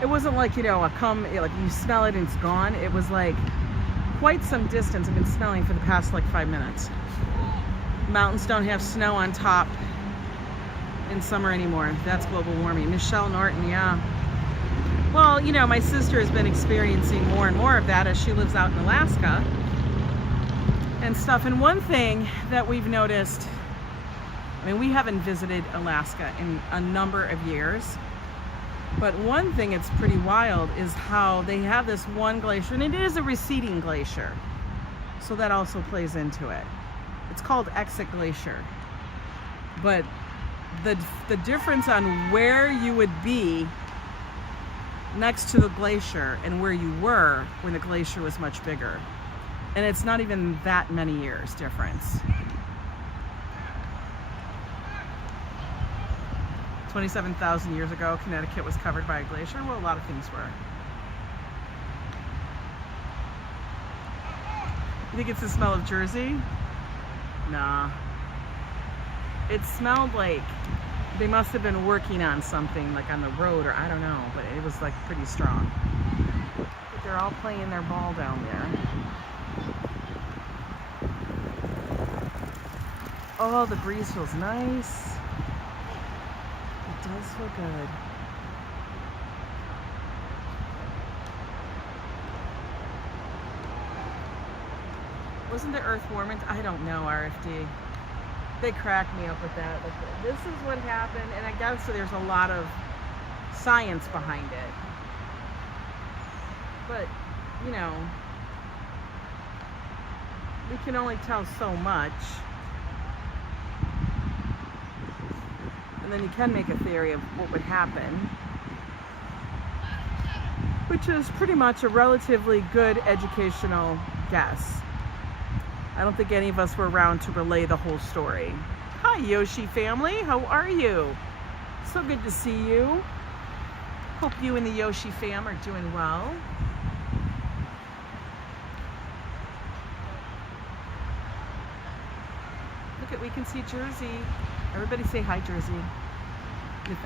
It wasn't like, you know, like you smell it and it's gone. It was like quite some distance. I've been smelling for the past like 5 minutes. Mountains don't have snow on top in summer anymore. That's global warming. Michele Norton, yeah. Well, you know, my sister has been experiencing more and more of that as she lives out in Alaska and stuff. And one thing that we've noticed, I mean, we haven't visited Alaska in a number of years, but one thing that's pretty wild is how they have this one glacier, and it is a receding glacier, so that also plays into it. It's called Exit Glacier, but the difference on where you would be next to the glacier and where you were when the glacier was much bigger, and it's not even that many years difference. 27,000 years ago, Connecticut was covered by a glacier. Well, a lot of things were. You think it's the smell of Jersey? Nah. It smelled like they must have been working on something, like on the road, or I don't know, but it was like pretty strong. But they're all playing their ball down there. Oh, the breeze feels nice. It does feel good. Wasn't the earth warming? I don't know, RFD. They crack me up with that. Like, this is what happened, and I guess so there's a lot of science behind it. But, you know, we can only tell so much. And then you can make a theory of what would happen, which is pretty much a relatively good educational guess. I don't think any of us were around to relay the whole story. Hi, Yoshi family. How are you? So good to see you. Hope you and the Yoshi fam are doing well. Look at, we can see Jersey. Everybody say hi, Jersey.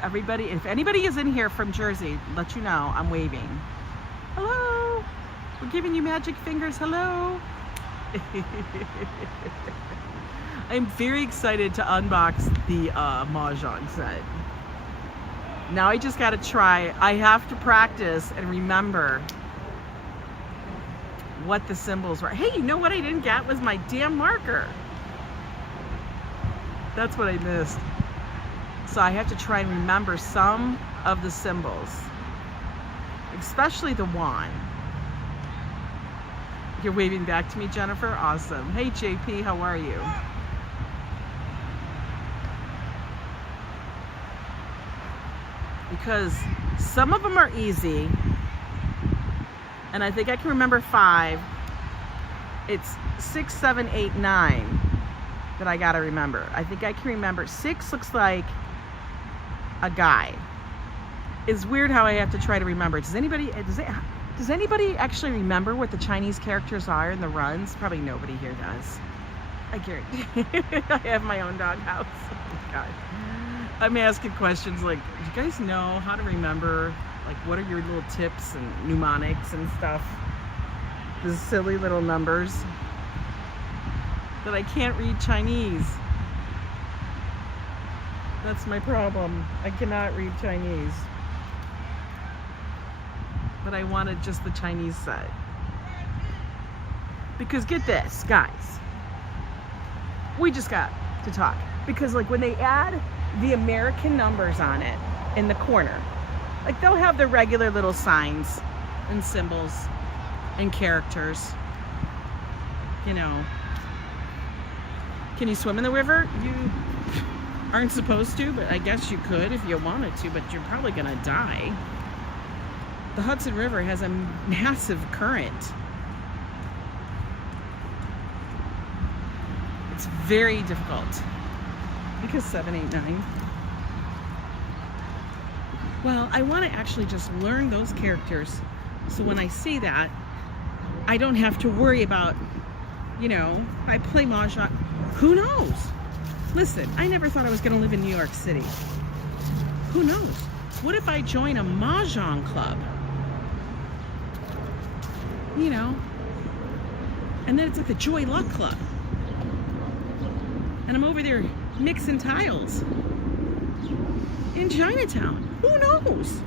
If anybody is in here from Jersey, let you know I'm waving. Hello. We're giving you magic fingers. Hello. I'm very excited to unbox the Mahjong set. Now I just gotta try. I have to practice and remember what the symbols were. Hey, you know what I didn't get was my damn marker. That's what I missed. So I have to try and remember some of the symbols, especially the wand. You're waving back to me, Jennifer? Awesome. Hey, JP, how are you? Because some of them are easy, and I think I can remember 5. It's 6, 7, 8, 9 that I gotta remember. I think I can remember 6 looks like a guy. It's weird how I have to try to remember. Does anybody actually remember what the Chinese characters are in the runs? Probably nobody here does. I guarantee. I have my own doghouse. Oh God. I'm asking questions like, do you guys know how to remember, like, what are your little tips and mnemonics and stuff? The silly little numbers. That I can't read Chinese. That's my problem. I cannot read Chinese. But I wanted just the Chinese set. Because get this, guys. We just got to talk. Because like when they add the American numbers on it in the corner, like they'll have the regular little signs and symbols and characters. You know. Can you swim in the river? You aren't supposed to, but I guess you could if you wanted to, but you're probably gonna die. The Hudson River has a massive current. It's very difficult. Because 7, 8, 9. Well, I want to actually just learn those characters, so when I see that, I don't have to worry about, you know, I play Mahjong. Who knows? Listen, I never thought I was going to live in New York City. Who knows? What if I join a Mahjong club? You know, and then it's at the Joy Luck Club. And I'm over there mixing tiles in Chinatown. Who knows?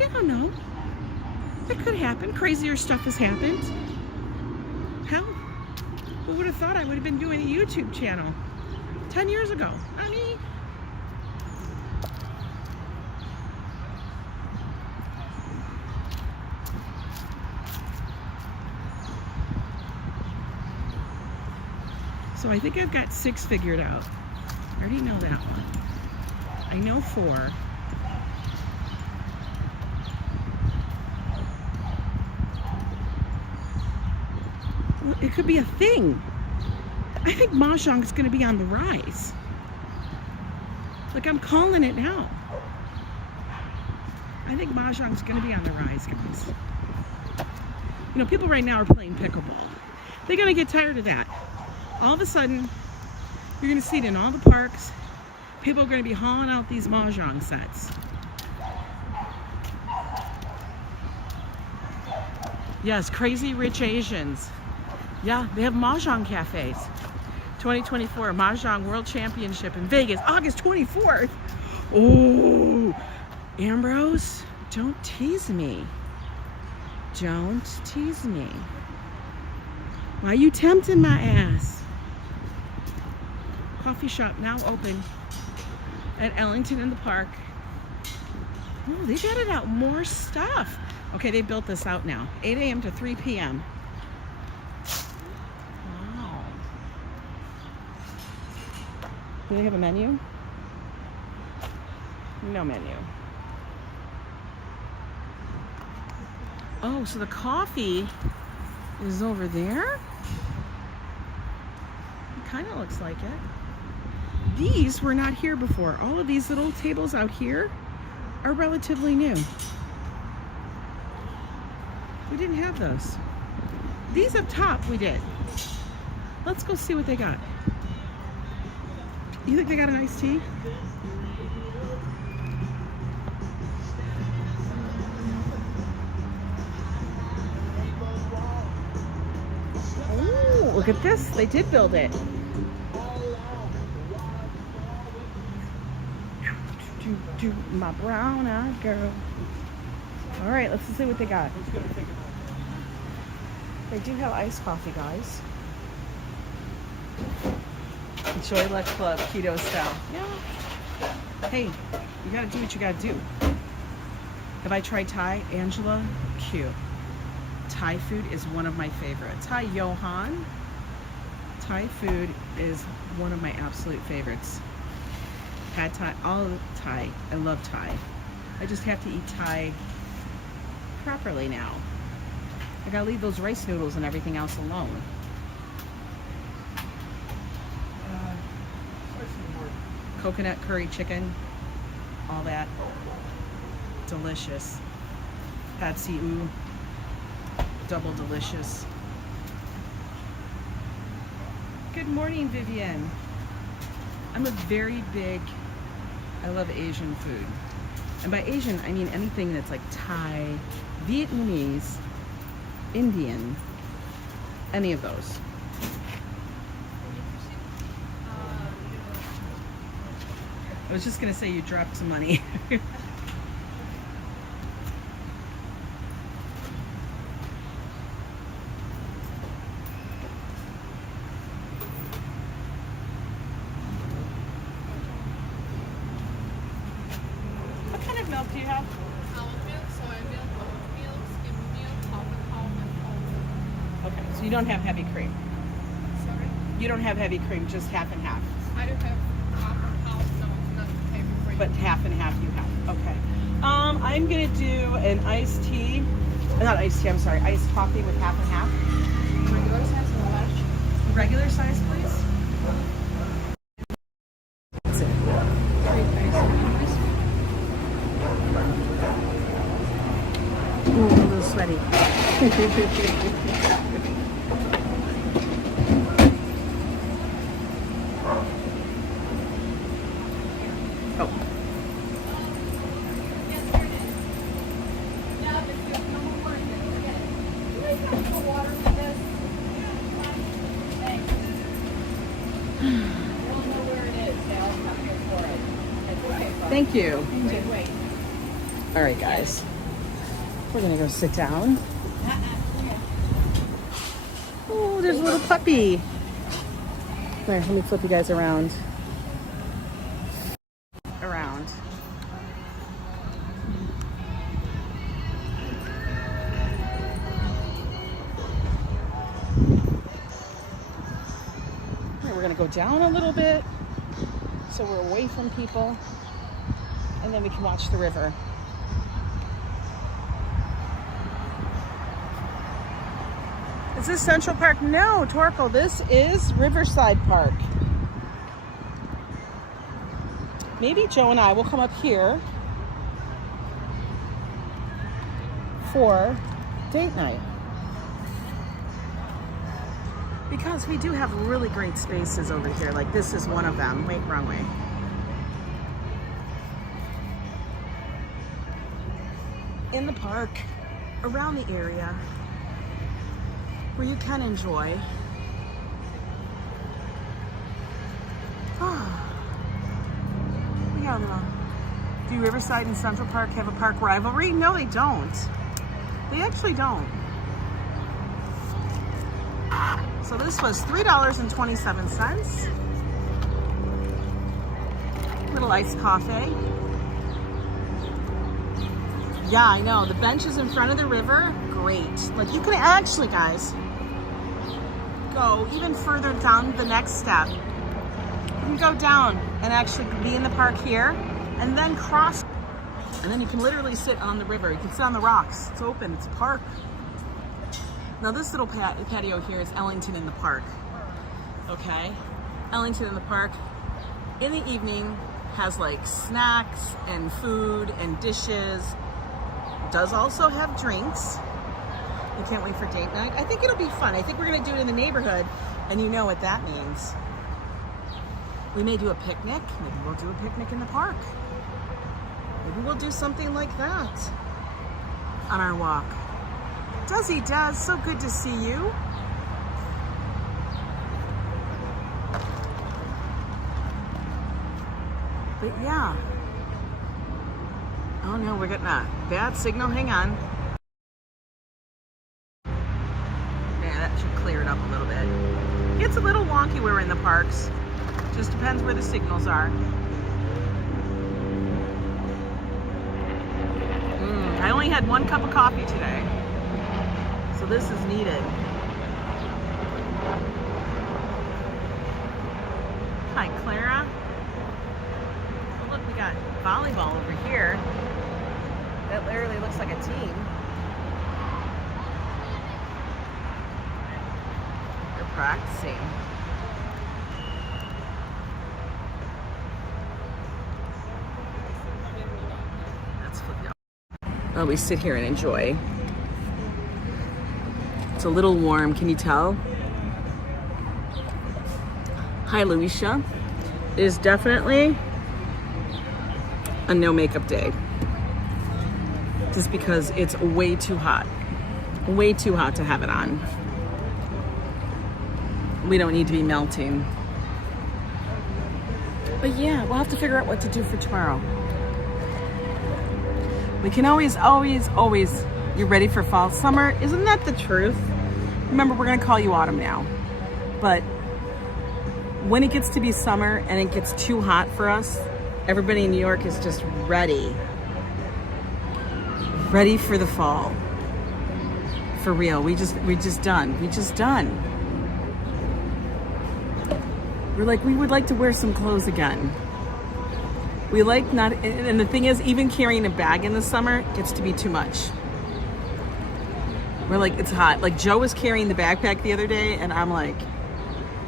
You don't know. It could happen. Crazier stuff has happened. Hell, who would have thought I would have been doing a YouTube channel 10 years ago? I mean, so I think I've got 6 figured out. I already know that one. I know 4. It could be a thing. I think Mahjong is going to be on the rise. Like, I'm calling it now. I think Mahjong is going to be on the rise, guys. You know, people right now are playing pickleball. They're going to get tired of that. All of a sudden, you're going to see it in all the parks. People are going to be hauling out these Mahjong sets. Yes, crazy rich Asians. Yeah, they have Mahjong cafes. 2024 Mahjong World Championship in Vegas, August 24th. Oh, Ambrose, don't tease me. Don't tease me. Why are you tempting my ass? Coffee shop now open at Ellington in the park. Oh, they've added out more stuff. Okay, they built this out now. 8 a.m. to 3 p.m. Wow. Do they have a menu? No menu. Oh, so the coffee is over there? It kind of looks like it. These were not here before. All of these little tables out here are relatively new. We didn't have those. These up top we did. Let's go see what they got. You think they got an iced tea? Oh, look at this. They did build it. My brown-eyed girl. All right, let's see what they got. They do have iced coffee, guys. Joy Luck Club, keto style. Yeah. Hey, you gotta do what you gotta do. Have I tried Thai? Angela, cute. Thai food is one of my favorites. Hi, Johan. Thai food is one of my absolute favorites. Pad Thai, all Thai. I love Thai. I just have to eat Thai properly now. I gotta leave those rice noodles and everything else alone. Coconut curry chicken, all that. Delicious. Pad See Ew, double delicious. Good morning, Vivian. I'm a very big, I love Asian food. And by Asian, I mean anything that's like Thai, Vietnamese, Indian, any of those. I was just gonna say you dropped some money. What kind of milk do you have? Almond milk, soy milk, oat milk, skim milk, almond milk. Okay, so you don't have heavy cream. Sorry? You don't have heavy cream, just half and half. I don't have half and half, no, not heavy cream. But half and half you have. Okay. I'm gonna do an iced tea. Not iced tea, I'm sorry. Iced coffee with half and half. Regular size or large? Regular size, please. Oh. Thank you. All right, guys. We're gonna go sit down. Oh, there's a little puppy. Here, let me flip you guys around. Around. Here, we're gonna go down a little bit so we're away from people, and then we can watch the river. Is this Central Park? No, Torkel, this is Riverside Park. Maybe Joe and I will come up here for date night. Because we do have really great spaces over here. Like this is one of them. Wait, wrong way. In the park, around the area, where you can enjoy. We got a little. Do Riverside and Central Park have a park rivalry? No, they don't. They actually don't. So this was $3.27. Little iced coffee. Yeah, I know. The benches in front of the river, great. Like you can actually, guys, go even further down the next step. You can go down and actually be in the park here and then cross. And then you can literally sit on the river. You can sit on the rocks. It's open, it's a park. Now this little patio here is Ellington in the Park, okay? Ellington in the Park in the evening has like snacks and food and dishes. Does also have drinks. You can't wait for date night. I think it'll be fun. I think we're gonna do it in the neighborhood, and you know what that means. We may do a picnic. Maybe we'll do a picnic in the park. Maybe we'll do something like that on our walk. Desi does, so good to see you. But yeah. Oh no, we're getting a bad signal. Hang on. Yeah, that should clear it up a little bit. It's a little wonky where we're in the parks. Just depends where the signals are. I only had 1 cup of coffee today. So this is needed. Hi, Clara. Oh, look, we got volleyball over here. That literally looks like a team. They're practicing. That's flipped out. Oh, we sit here and enjoy. It's a little warm, can you tell? Hi, Luisha. It is definitely a no makeup day. Just because it's way too hot. Way too hot to have it on. We don't need to be melting. But yeah, we'll have to figure out what to do for tomorrow. We can always, you're ready for fall, summer. Isn't that the truth? Remember, we're gonna call you autumn now. But when it gets to be summer and it gets too hot for us, everybody in New York is just ready. Ready for the fall. For real, we just done. We're like, we would like to wear some clothes again. We like not, and the thing is, even carrying a bag in the summer gets to be too much. We're like, it's hot. Like Joe was carrying the backpack the other day and I'm like,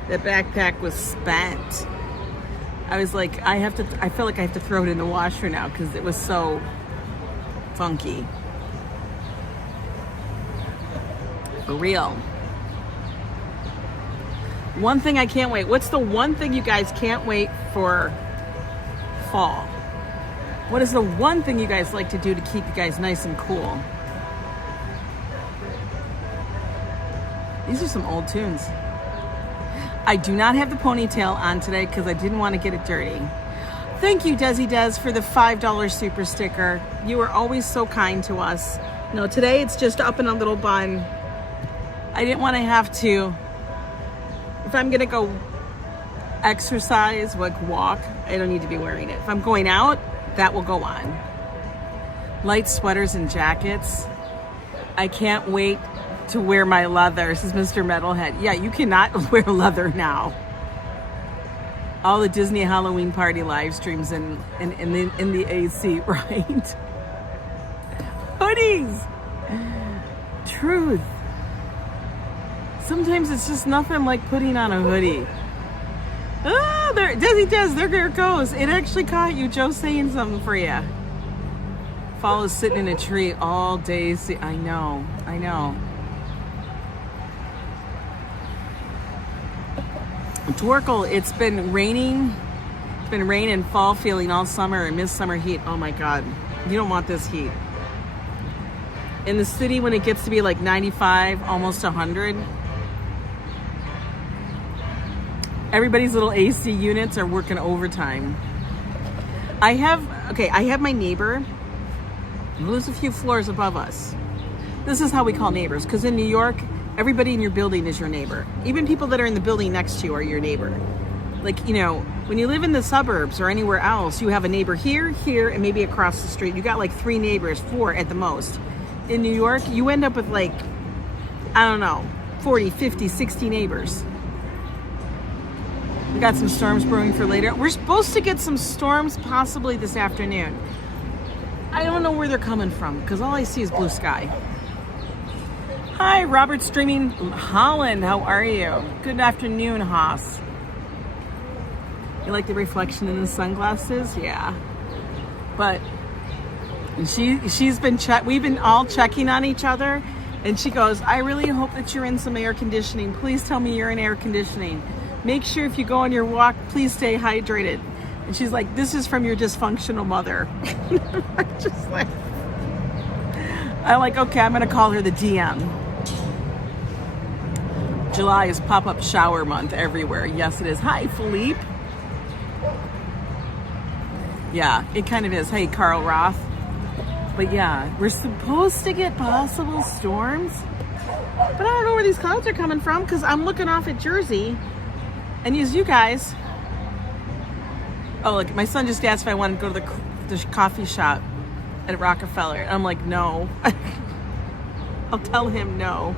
that backpack was spent. I was like, I feel like I have to throw it in the washer now because it was so funky. For real. One thing I can't wait. What's the one thing you guys can't wait for fall? What is the one thing you guys like to do to keep you guys nice and cool? These are some old tunes. I do not have the ponytail on today because I didn't want to get it dirty. Thank you, Desi Des, for the $5 super sticker. You are always so kind to us. No, today it's just up in a little bun. I didn't want to have to, if I'm going to go exercise, like walk, I don't need to be wearing it. If I'm going out, that will go on. Light sweaters and jackets. I can't wait to wear my leather, says Mr. Metalhead. Yeah, you cannot wear leather now. All the Disney Halloween party live streams in the AC, right? Hoodies. Truth. Sometimes it's just nothing like putting on a hoodie. Ah, there, Desi Des, there it goes. It actually caught you. Joe's saying something for you. Fall is sitting in a tree all day. See, I know. Twerkle, it's been raining. It's been rain and fall feeling all summer and midsummer heat. Oh my God, you don't want this heat. In the city, when it gets to be like 95, almost 100, everybody's little AC units are working overtime. I have my neighbor who lives a few floors above us. This is how we call neighbors, because in New York, everybody in your building is your neighbor. Even people that are in the building next to you are your neighbor. Like, you know, when you live in the suburbs or anywhere else, you have a neighbor here, and maybe across the street. You got like 3 neighbors, 4 at the most. In New York, you end up with like, I don't know, 40, 50, 60 neighbors. We got some storms brewing for later. We're supposed to get some storms possibly this afternoon. I don't know where they're coming from because all I see is blue sky. Hi, Robert streaming Holland. How are you? Good afternoon, Haas. You like the reflection in the sunglasses? Yeah. But she's been we've been all checking on each other, and she goes, I really hope that you're in some air conditioning. Please tell me you're in air conditioning. Make sure if you go on your walk, please stay hydrated. And she's like, this is from your dysfunctional mother. I'm like, okay, I'm gonna call her the DM. July is pop-up shower month everywhere. Yes, it is. Hi, Philippe. Yeah, it kind of is. Hey, Carl Roth. But yeah, we're supposed to get possible storms. But I don't know where these clouds are coming from because I'm looking off at Jersey. And as you guys... Oh, look, my son just asked if I wanted to go to the coffee shop at Rockefeller. And I'm like, no. I'll tell him no.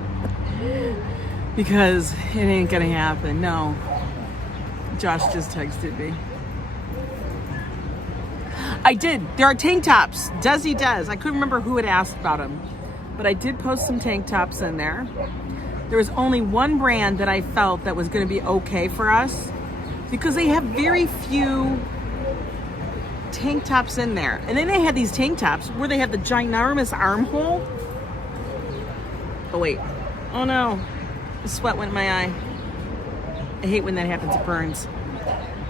Because it ain't gonna happen. No. Josh just texted me. I did. There are tank tops. Desi does. I couldn't remember who had asked about them. But I did post some tank tops in there. There was only one brand that I felt that was going to be okay for us because they have very few tank tops in there. And then they had these tank tops where they have the ginormous armhole. Oh, wait. Oh, no. The sweat went in my eye. I hate when that happens. It burns.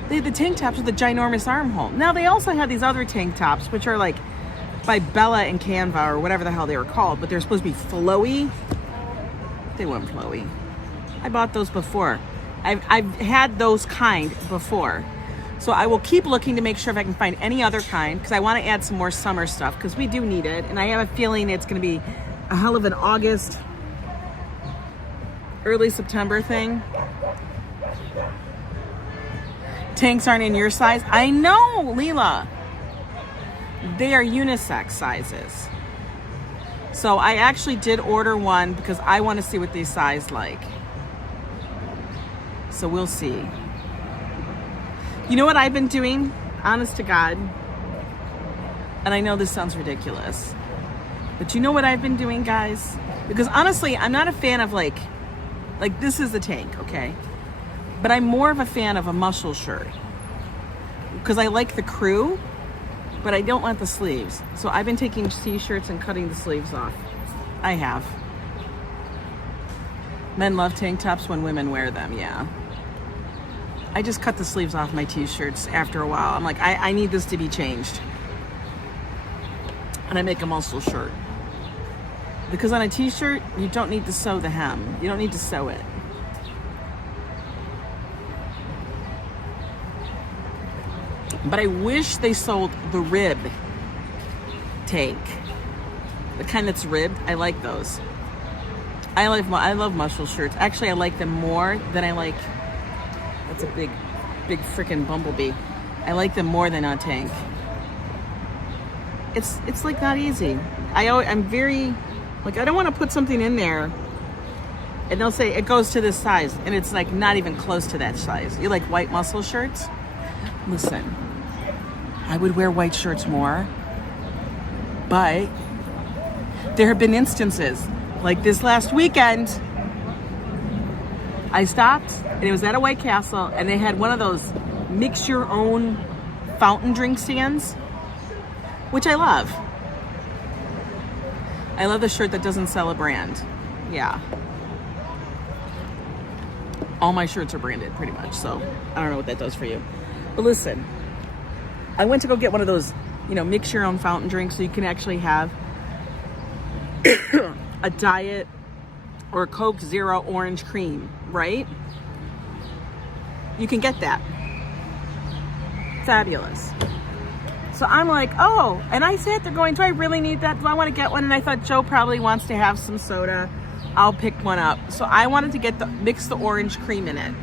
They had the tank tops with the ginormous armhole. Now, they also had these other tank tops, which are like by Bella and Canva or whatever the hell they were called, but they're supposed to be flowy. They weren't flowy. I bought those before. I've had those kind before. So I will keep looking to make sure if I can find any other kind because I want to add some more summer stuff because we do need it. And I have a feeling it's going to be a hell of an August, early September thing. Tanks aren't in your size. I know, Lila. They are unisex sizes. So I actually did order one because I want to see what they size like. So we'll see. You know what I've been doing? Honest to God. And I know this sounds ridiculous. But you know what I've been doing, guys? Because honestly, I'm not a fan of like this is the tank, okay? But I'm more of a fan of a muscle shirt. Because I like the crew. But I don't want the sleeves. So I've been taking t-shirts and cutting the sleeves off. I have. Men love tank tops when women wear them, yeah. I just cut the sleeves off my t-shirts after a while. I'm like, I need this to be changed. And I make a muscle shirt. Because on a t-shirt, you don't need to sew the hem. You don't need to sew it. But I wish they sold the rib tank. The kind that's ribbed. I like those. I love muscle shirts. Actually, I like them more than I like... That's a big freaking bumblebee. I like them more than a tank. It's like not easy. I'm very... Like, I don't want to put something in there and they'll say it goes to this size and it's like not even close to that size. You like white muscle shirts? Listen, I would wear white shirts more, but there have been instances like this last weekend. I stopped and it was at a White Castle and they had one of those mix your own fountain drink stands, which I love. I love the shirt that doesn't sell a brand. Yeah. All my shirts are branded pretty much, so I don't know what that does for you. But listen, I went to go get one of those, mix your own fountain drinks so you can actually have a diet or a Coke Zero orange cream, right? You can get that. Fabulous. So I'm like, oh, and I sat there going, do I really need that? Do I want to get one? And I thought Joe probably wants to have some soda. I'll pick one up. So I wanted to mix the orange cream in it.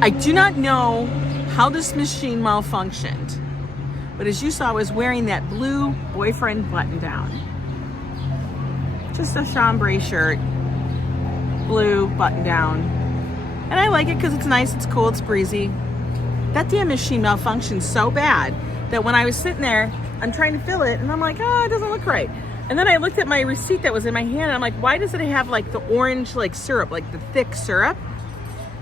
I do not know how this machine malfunctioned, but as you saw, I was wearing that blue boyfriend button down. Just a chambray shirt, blue button down. And I like it because it's nice, it's cool, it's breezy. That damn machine malfunctioned so bad that when I was sitting there, I'm trying to fill it and I'm like, oh, it doesn't look right. And then I looked at my receipt that was in my hand and I'm like, why does it have like the orange like syrup, like the thick syrup?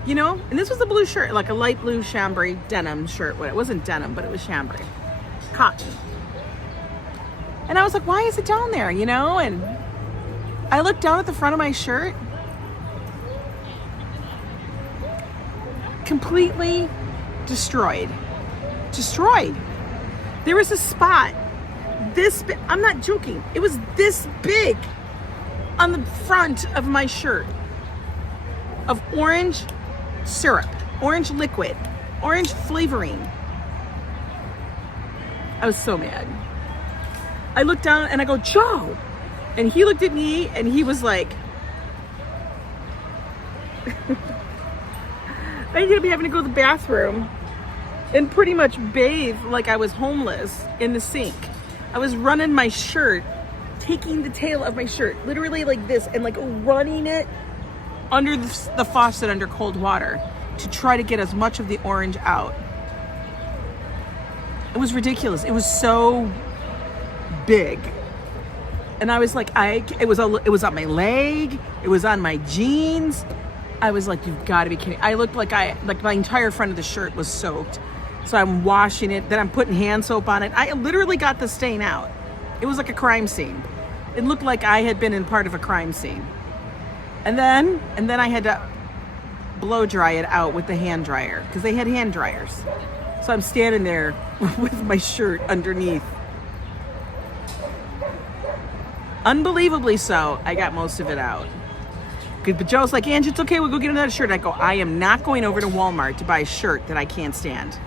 And this was a blue shirt, like a light blue chambray denim shirt. Well, it wasn't denim, but it was chambray. Cotton. And I was like, why is it down there, And I looked down at the front of my shirt. Completely destroyed. There was a spot this big. I'm not joking. It was this big on the front of my shirt of orange syrup, orange liquid, orange flavoring. I was so mad. I looked down and I go, Joe. And he looked at me and he was like, I ended up having to go to the bathroom and pretty much bathe like I was homeless in the sink. I was running my shirt, taking the tail of my shirt, literally like this, and like running it under the faucet under cold water to try to get as much of the orange out. It was ridiculous. It was so big. And I was like, it was on my leg. It was on my jeans. I was like, you've got to be kidding. I looked like my entire front of the shirt was soaked. So I'm washing it. Then I'm putting hand soap on it. I literally got the stain out. It was like a crime scene. It looked like I had been in part of a crime scene. And then I had to blow dry it out with the hand dryer because they had hand dryers. So I'm standing there with my shirt underneath. Unbelievably so, I got most of it out. But Joe's like, Angie, it's okay, we'll go get another shirt. I go, I am not going over to Walmart to buy a shirt that I can't stand.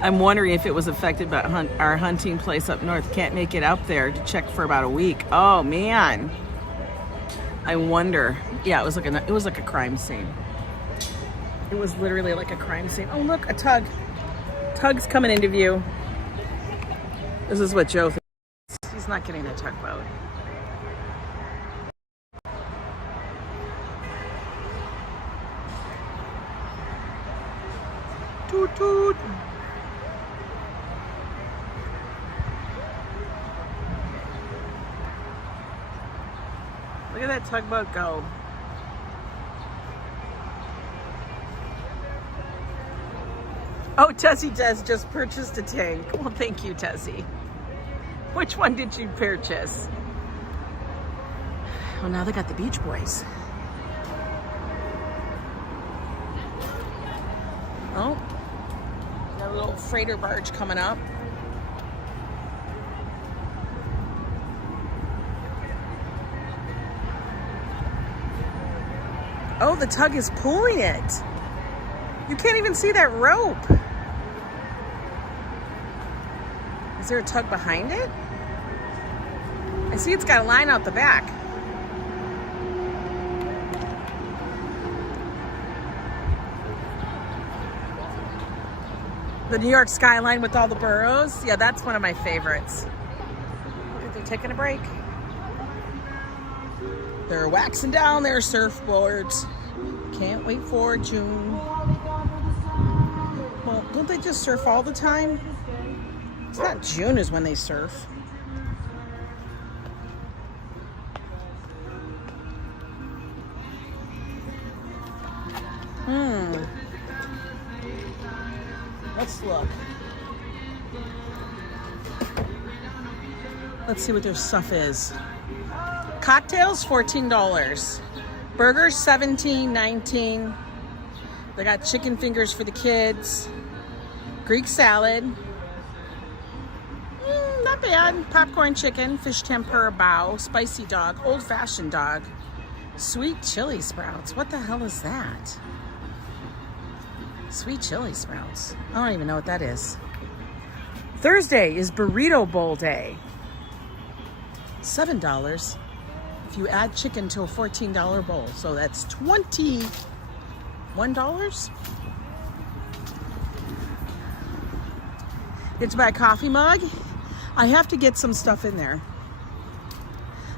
I'm wondering if it was affected by our hunting place up north. Can't make it up there to check for about a week. Oh man, I wonder. Yeah, it was like a crime scene. It was literally like a crime scene. Oh look, a tug. Tug's coming into view. This is what Joe thinks. He's not getting a tugboat. Toot toot. Look at that tugboat go. Oh, Tessie just purchased a tank. Well, thank you, Tessie. Which one did you purchase? Oh, now they got the Beach Boys. Oh, got a little freighter barge coming up. Oh, the tug is pulling it. You can't even see that rope. Is there a tug behind it? I see it's got a line out the back. The New York skyline with all the boroughs. Yeah, that's one of my favorites. They're taking a break. They're waxing down their surfboards. Can't wait for June. Well, don't they just surf all the time? It's not June is when they surf. Let's look. Let's see what their stuff is. Cocktails, $14. Burgers, $17, $19. They got chicken fingers for the kids. Greek salad. Not bad. Popcorn chicken, fish tempura bao, spicy dog, old-fashioned dog, sweet chili sprouts. What the hell is that? Sweet chili sprouts. I don't even know what that is. Thursday is burrito bowl day. $7 if you add chicken to a $14 bowl. So that's $21. Get to buy a coffee mug. I have to get some stuff in there.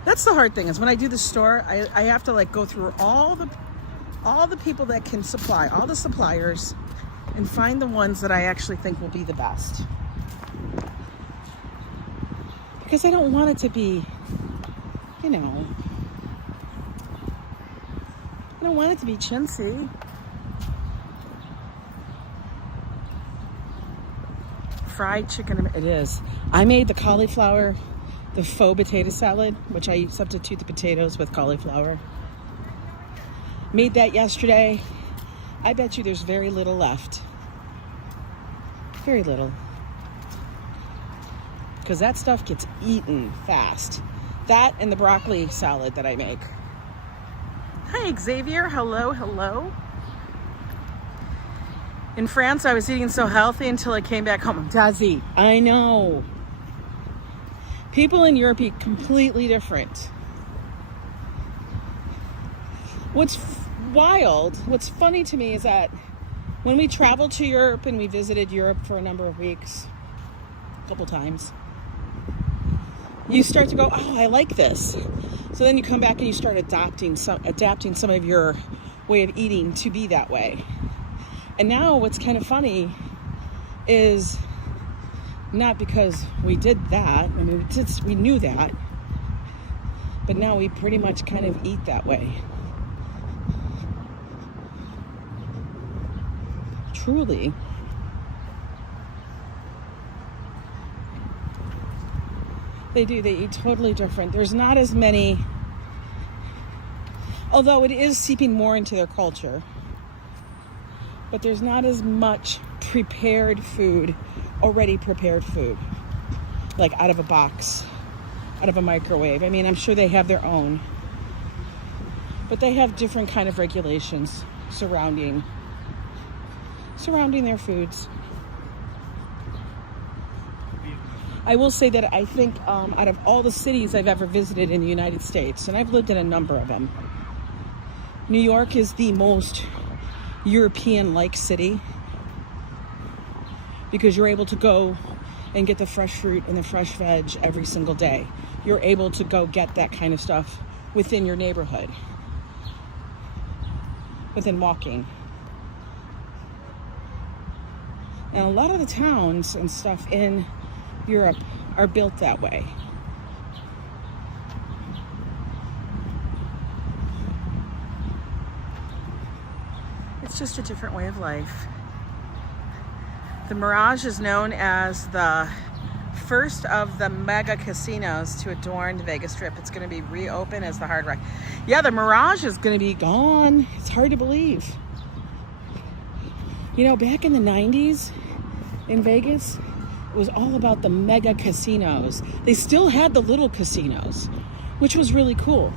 That's the hard thing is when I do the store, I have to like go through all the people that can supply, all the suppliers, and find the ones that I actually think will be the best. Because I don't want it to be, you know, I don't want it to be chintzy. Fried chicken, it is. I made the cauliflower, the faux potato salad, which I substitute the potatoes with cauliflower. Made that yesterday. I bet you there's very little left. Very little. Because that stuff gets eaten fast. That and the broccoli salad that I make. Hi, Xavier. Hello, hello. In France, I was eating so healthy until I came back home. Dazzy, I know. People in Europe eat completely different. What's wild, what's funny to me is that when we traveled to Europe and we visited Europe for a number of weeks, a couple times, you start to go, oh, I like this. So then you come back and you start adapting some of your way of eating to be that way. And now what's kind of funny is not because we did that, I mean, we knew that, but now we pretty much kind of eat that way. Truly. They do, they eat totally different. There's not as many, although it is seeping more into their culture, but there's not as much prepared food, already prepared food, like out of a box, out of a microwave. I mean, I'm sure they have their own, but they have different kind of regulations surrounding their foods. I will say that I think out of all the cities I've ever visited in the United States, and I've lived in a number of them, New York is the most European-like city because you're able to go and get the fresh fruit and the fresh veg every single day. You're able to go get that kind of stuff within your neighborhood, within walking. And a lot of the towns and stuff in Europe are built that way. It's just a different way of life. The Mirage is known as the first of the mega casinos to adorn the Vegas Strip. It's going to be reopened as the Hard Rock. Yeah, the Mirage is going to be gone. It's hard to believe. You know, back in the 90s in Vegas, it was all about the mega casinos. They still had the little casinos, which was really cool.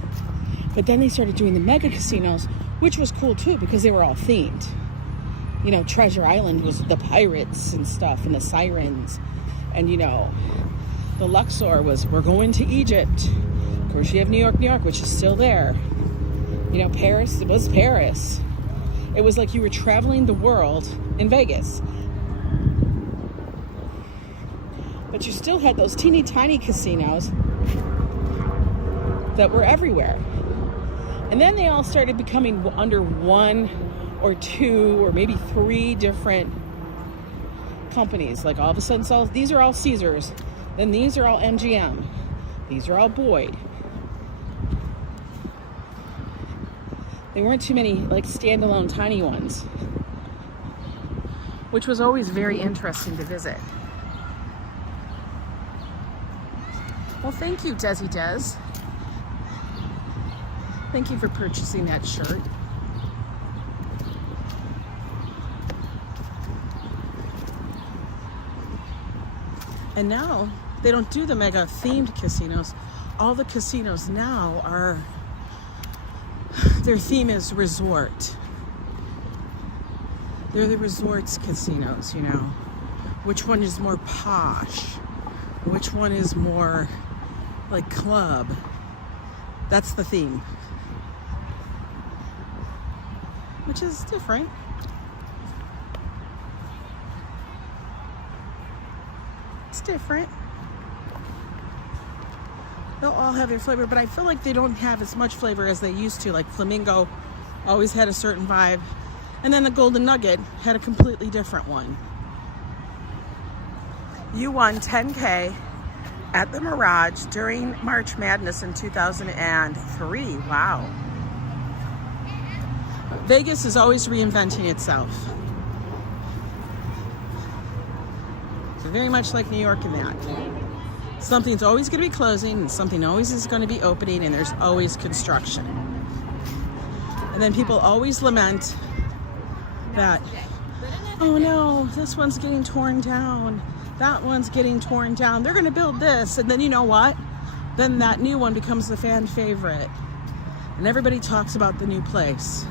But then they started doing the mega casinos, which was cool too because they were all themed. You know, Treasure Island was the pirates and stuff and the sirens. And, you know, the Luxor was, we're going to Egypt. Of course, you have New York, which is still there. You know, Paris, it was Paris. It was like you were traveling the world in Vegas. But you still had those teeny tiny casinos that were everywhere. And then they all started becoming under one or two or maybe three different companies. Like all of a sudden, these are all Caesars. Then these are all MGM. These are all Boyd. There weren't too many like standalone tiny ones, which was always very interesting to visit. Well, thank you, Desi Des. Thank you for purchasing that shirt. And now they don't do the mega themed casinos. All the casinos now are, their theme is resort. They're the resorts casinos, you know. Which one is more posh? Which one is more like club? That's the theme. Which is different. It's different. They'll all have their flavor, but I feel like they don't have as much flavor as they used to. Like Flamingo always had a certain vibe, and then the Golden Nugget had a completely different one. You won $10K at the Mirage during March Madness in 2003. Wow. Vegas is always reinventing itself. So very much like New York in that. Something's always going to be closing and something always is going to be opening, and there's always construction. And then people always lament that, oh no, this one's getting torn down. That one's getting torn down. They're going to build this. And then you know what? Then that new one becomes the fan favorite. And everybody talks about the new place.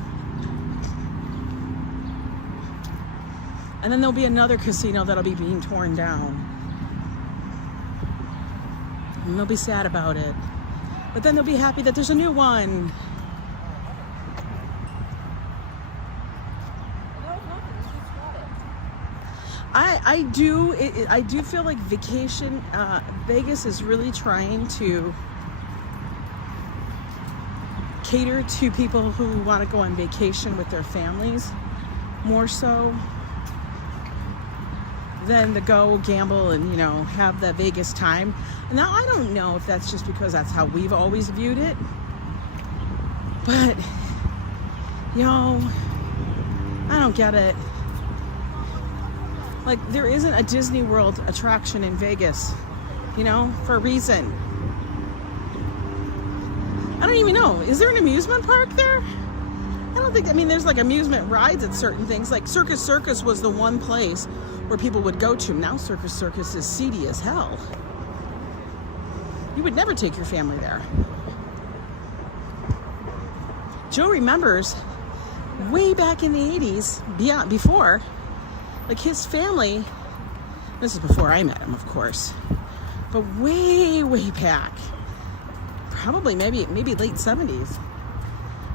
And then there'll be another casino that'll be being torn down. And they'll be sad about it. But then they'll be happy that there's a new one. I do feel like Vegas is really trying to cater to people who want to go on vacation with their families more so than to go gamble and, you know, have the Vegas time. Now, I don't know if that's just because that's how we've always viewed it, but, you know, I don't get it. Like, there isn't a Disney World attraction in Vegas, you know, for a reason. I don't even know. Is there an amusement park there? I don't think, I mean, there's like amusement rides at certain things. Like Circus Circus was the one place where people would go to. Now Circus Circus is seedy as hell. You would never take your family there. Joe remembers way back in the 80s, before, like his family, this is before I met him, of course, but way back, probably maybe late 70s,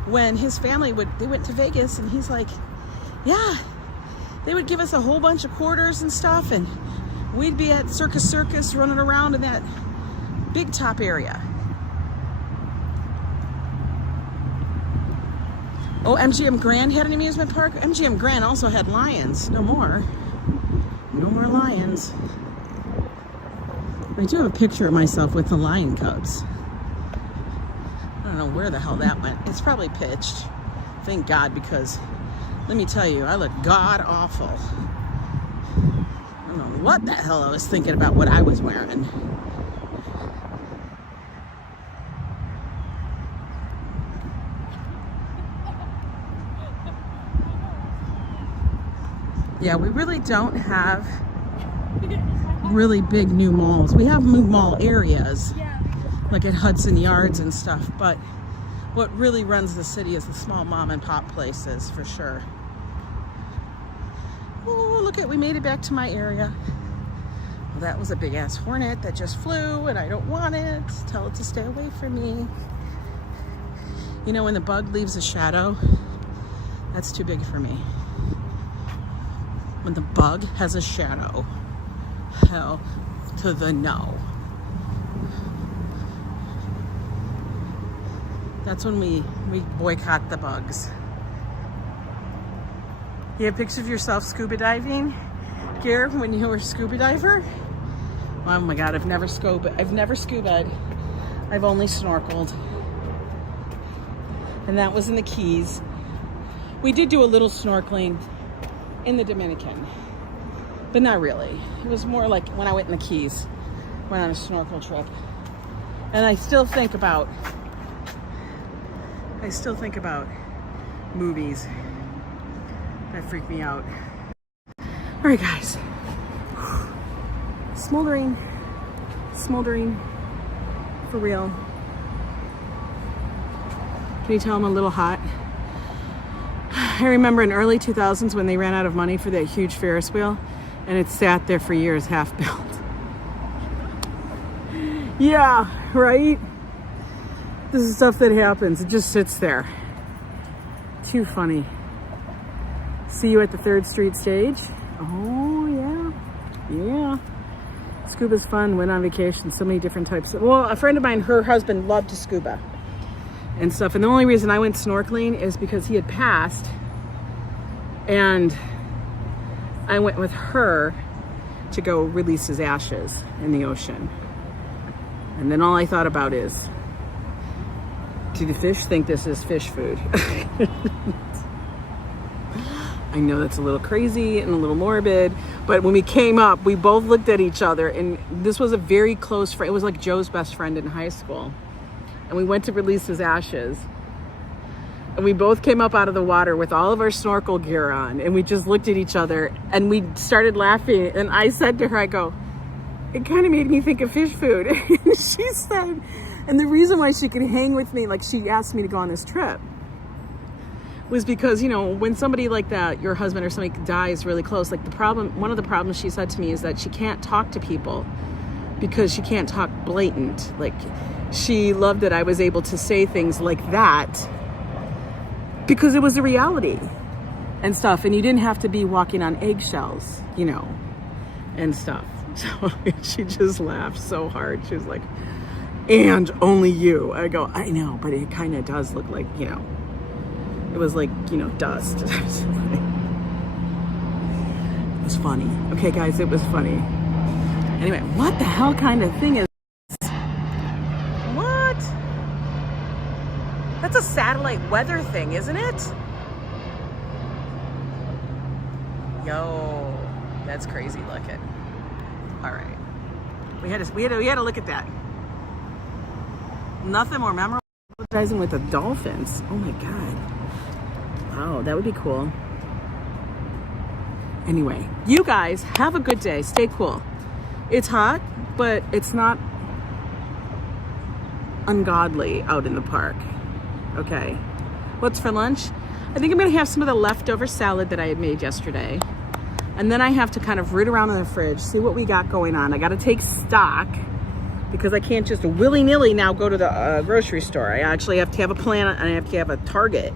when his family they went to Vegas, and he's like, yeah, they would give us a whole bunch of quarters and stuff, and we'd be at Circus Circus running around in that big top area. Oh, MGM Grand had an amusement park. MGM Grand also had lions. No more lions. I do have a picture of myself with the lion cubs. I don't know where the hell that went. It's probably pitched. Thank God, because let me tell you, I look god awful. I don't know what the hell I was thinking about what I was wearing. Yeah, we really don't have really big new malls. We have new mall areas, like at Hudson Yards and stuff, but what really runs the city is the small mom and pop places, for sure. Oh, look at, we made it back to my area. Well, that was a big ass hornet that just flew and I don't want it. Tell it to stay away from me. You know, when the bug leaves a shadow, that's too big for me. When the bug has a shadow, hell to the no. That's when we boycott the bugs. You have pictures of yourself scuba diving, Garrett, when you were a scuba diver? Oh my God, I've never scubaed. I've only snorkeled. And that was in the Keys. We did do a little snorkeling in the Dominican, but not really. It was more like when I went in the Keys, went on a snorkel trip. And I still think about movies that freak me out. All right, guys. Smoldering for real. Can you tell I'm a little hot? I remember in early 2000s when they ran out of money for that huge Ferris wheel, and it sat there for years half built. Yeah, right? This is stuff that happens. It just sits there. Too funny. See you at the 3rd Street stage. Oh, yeah. Yeah. Scuba's fun. Went on vacation. So many different types. Well, a friend of mine, her husband loved to scuba and stuff. And the only reason I went snorkeling is because he had passed. And I went with her to go release his ashes in the ocean. And then all I thought about is, do the fish think this is fish food? I know that's a little crazy and a little morbid, but when we came up, we both looked at each other, and this was a very close friend. It was like Joe's best friend in high school. And we went to release his ashes. And we both came up out of the water with all of our snorkel gear on, and we just looked at each other and we started laughing. And I said to her, I go, it kind of made me think of fish food. And she said, and the reason why she could hang with me, like she asked me to go on this trip, was because, you know, when somebody like that, your husband or somebody dies really close, like one of the problems she said to me is that she can't talk to people because she can't talk blatant. Like, she loved that I was able to say things like that because it was a reality and stuff. And you didn't have to be walking on eggshells, you know, and stuff. So she just laughed so hard. She was like, and only you. I go, I know, but it kind of does look like, you know, it was like, you know, dust. It was funny. Okay, guys, it was funny. Anyway, what the hell kind of thing is what? That's a satellite weather thing, isn't it? Yo, that's crazy looking. All right, we had to look at that. Nothing more memorable than with the dolphins. Oh my God. Wow, that would be cool. Anyway, you guys have a good day. Stay cool. It's hot, but it's not ungodly out in the park. Okay. What's for lunch? I think I'm gonna have some of the leftover salad that I had made yesterday. And then I have to kind of root around in the fridge, see what we got going on. I got to take stock because I can't just willy-nilly now go to the grocery store. I actually have to have a plan and I have to have a target.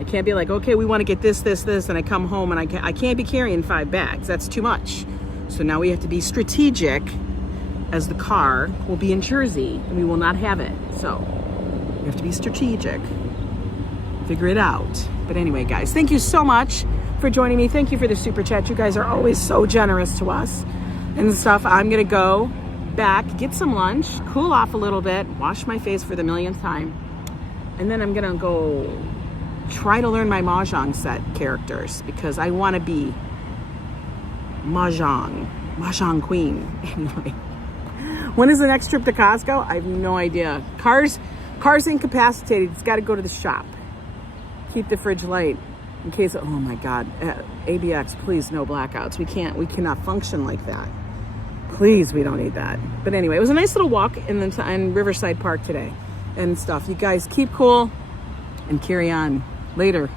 I can't be like, okay, we want to get this, and I come home and I can't be carrying 5 bags. That's too much. So now we have to be strategic, as the car will be in Jersey and we will not have it. So we have to be strategic, figure it out. But anyway, guys, thank you so much for joining me. Thank you for the super chat. You guys are always so generous to us and stuff. I'm gonna go back, get some lunch, cool off a little bit, wash my face for the millionth time, and then I'm gonna go try to learn my Mahjong set characters because I want to be Mahjong queen. Anyway, when is the next trip to Costco? I have no idea. Car's incapacitated. It's got to go to the shop. Keep the fridge light in case. Oh my God, ABX, please no blackouts. We cannot function like that. Please, we don't need that. But anyway, it was a nice little walk in Riverside Park today and stuff. You guys keep cool and carry on. Later.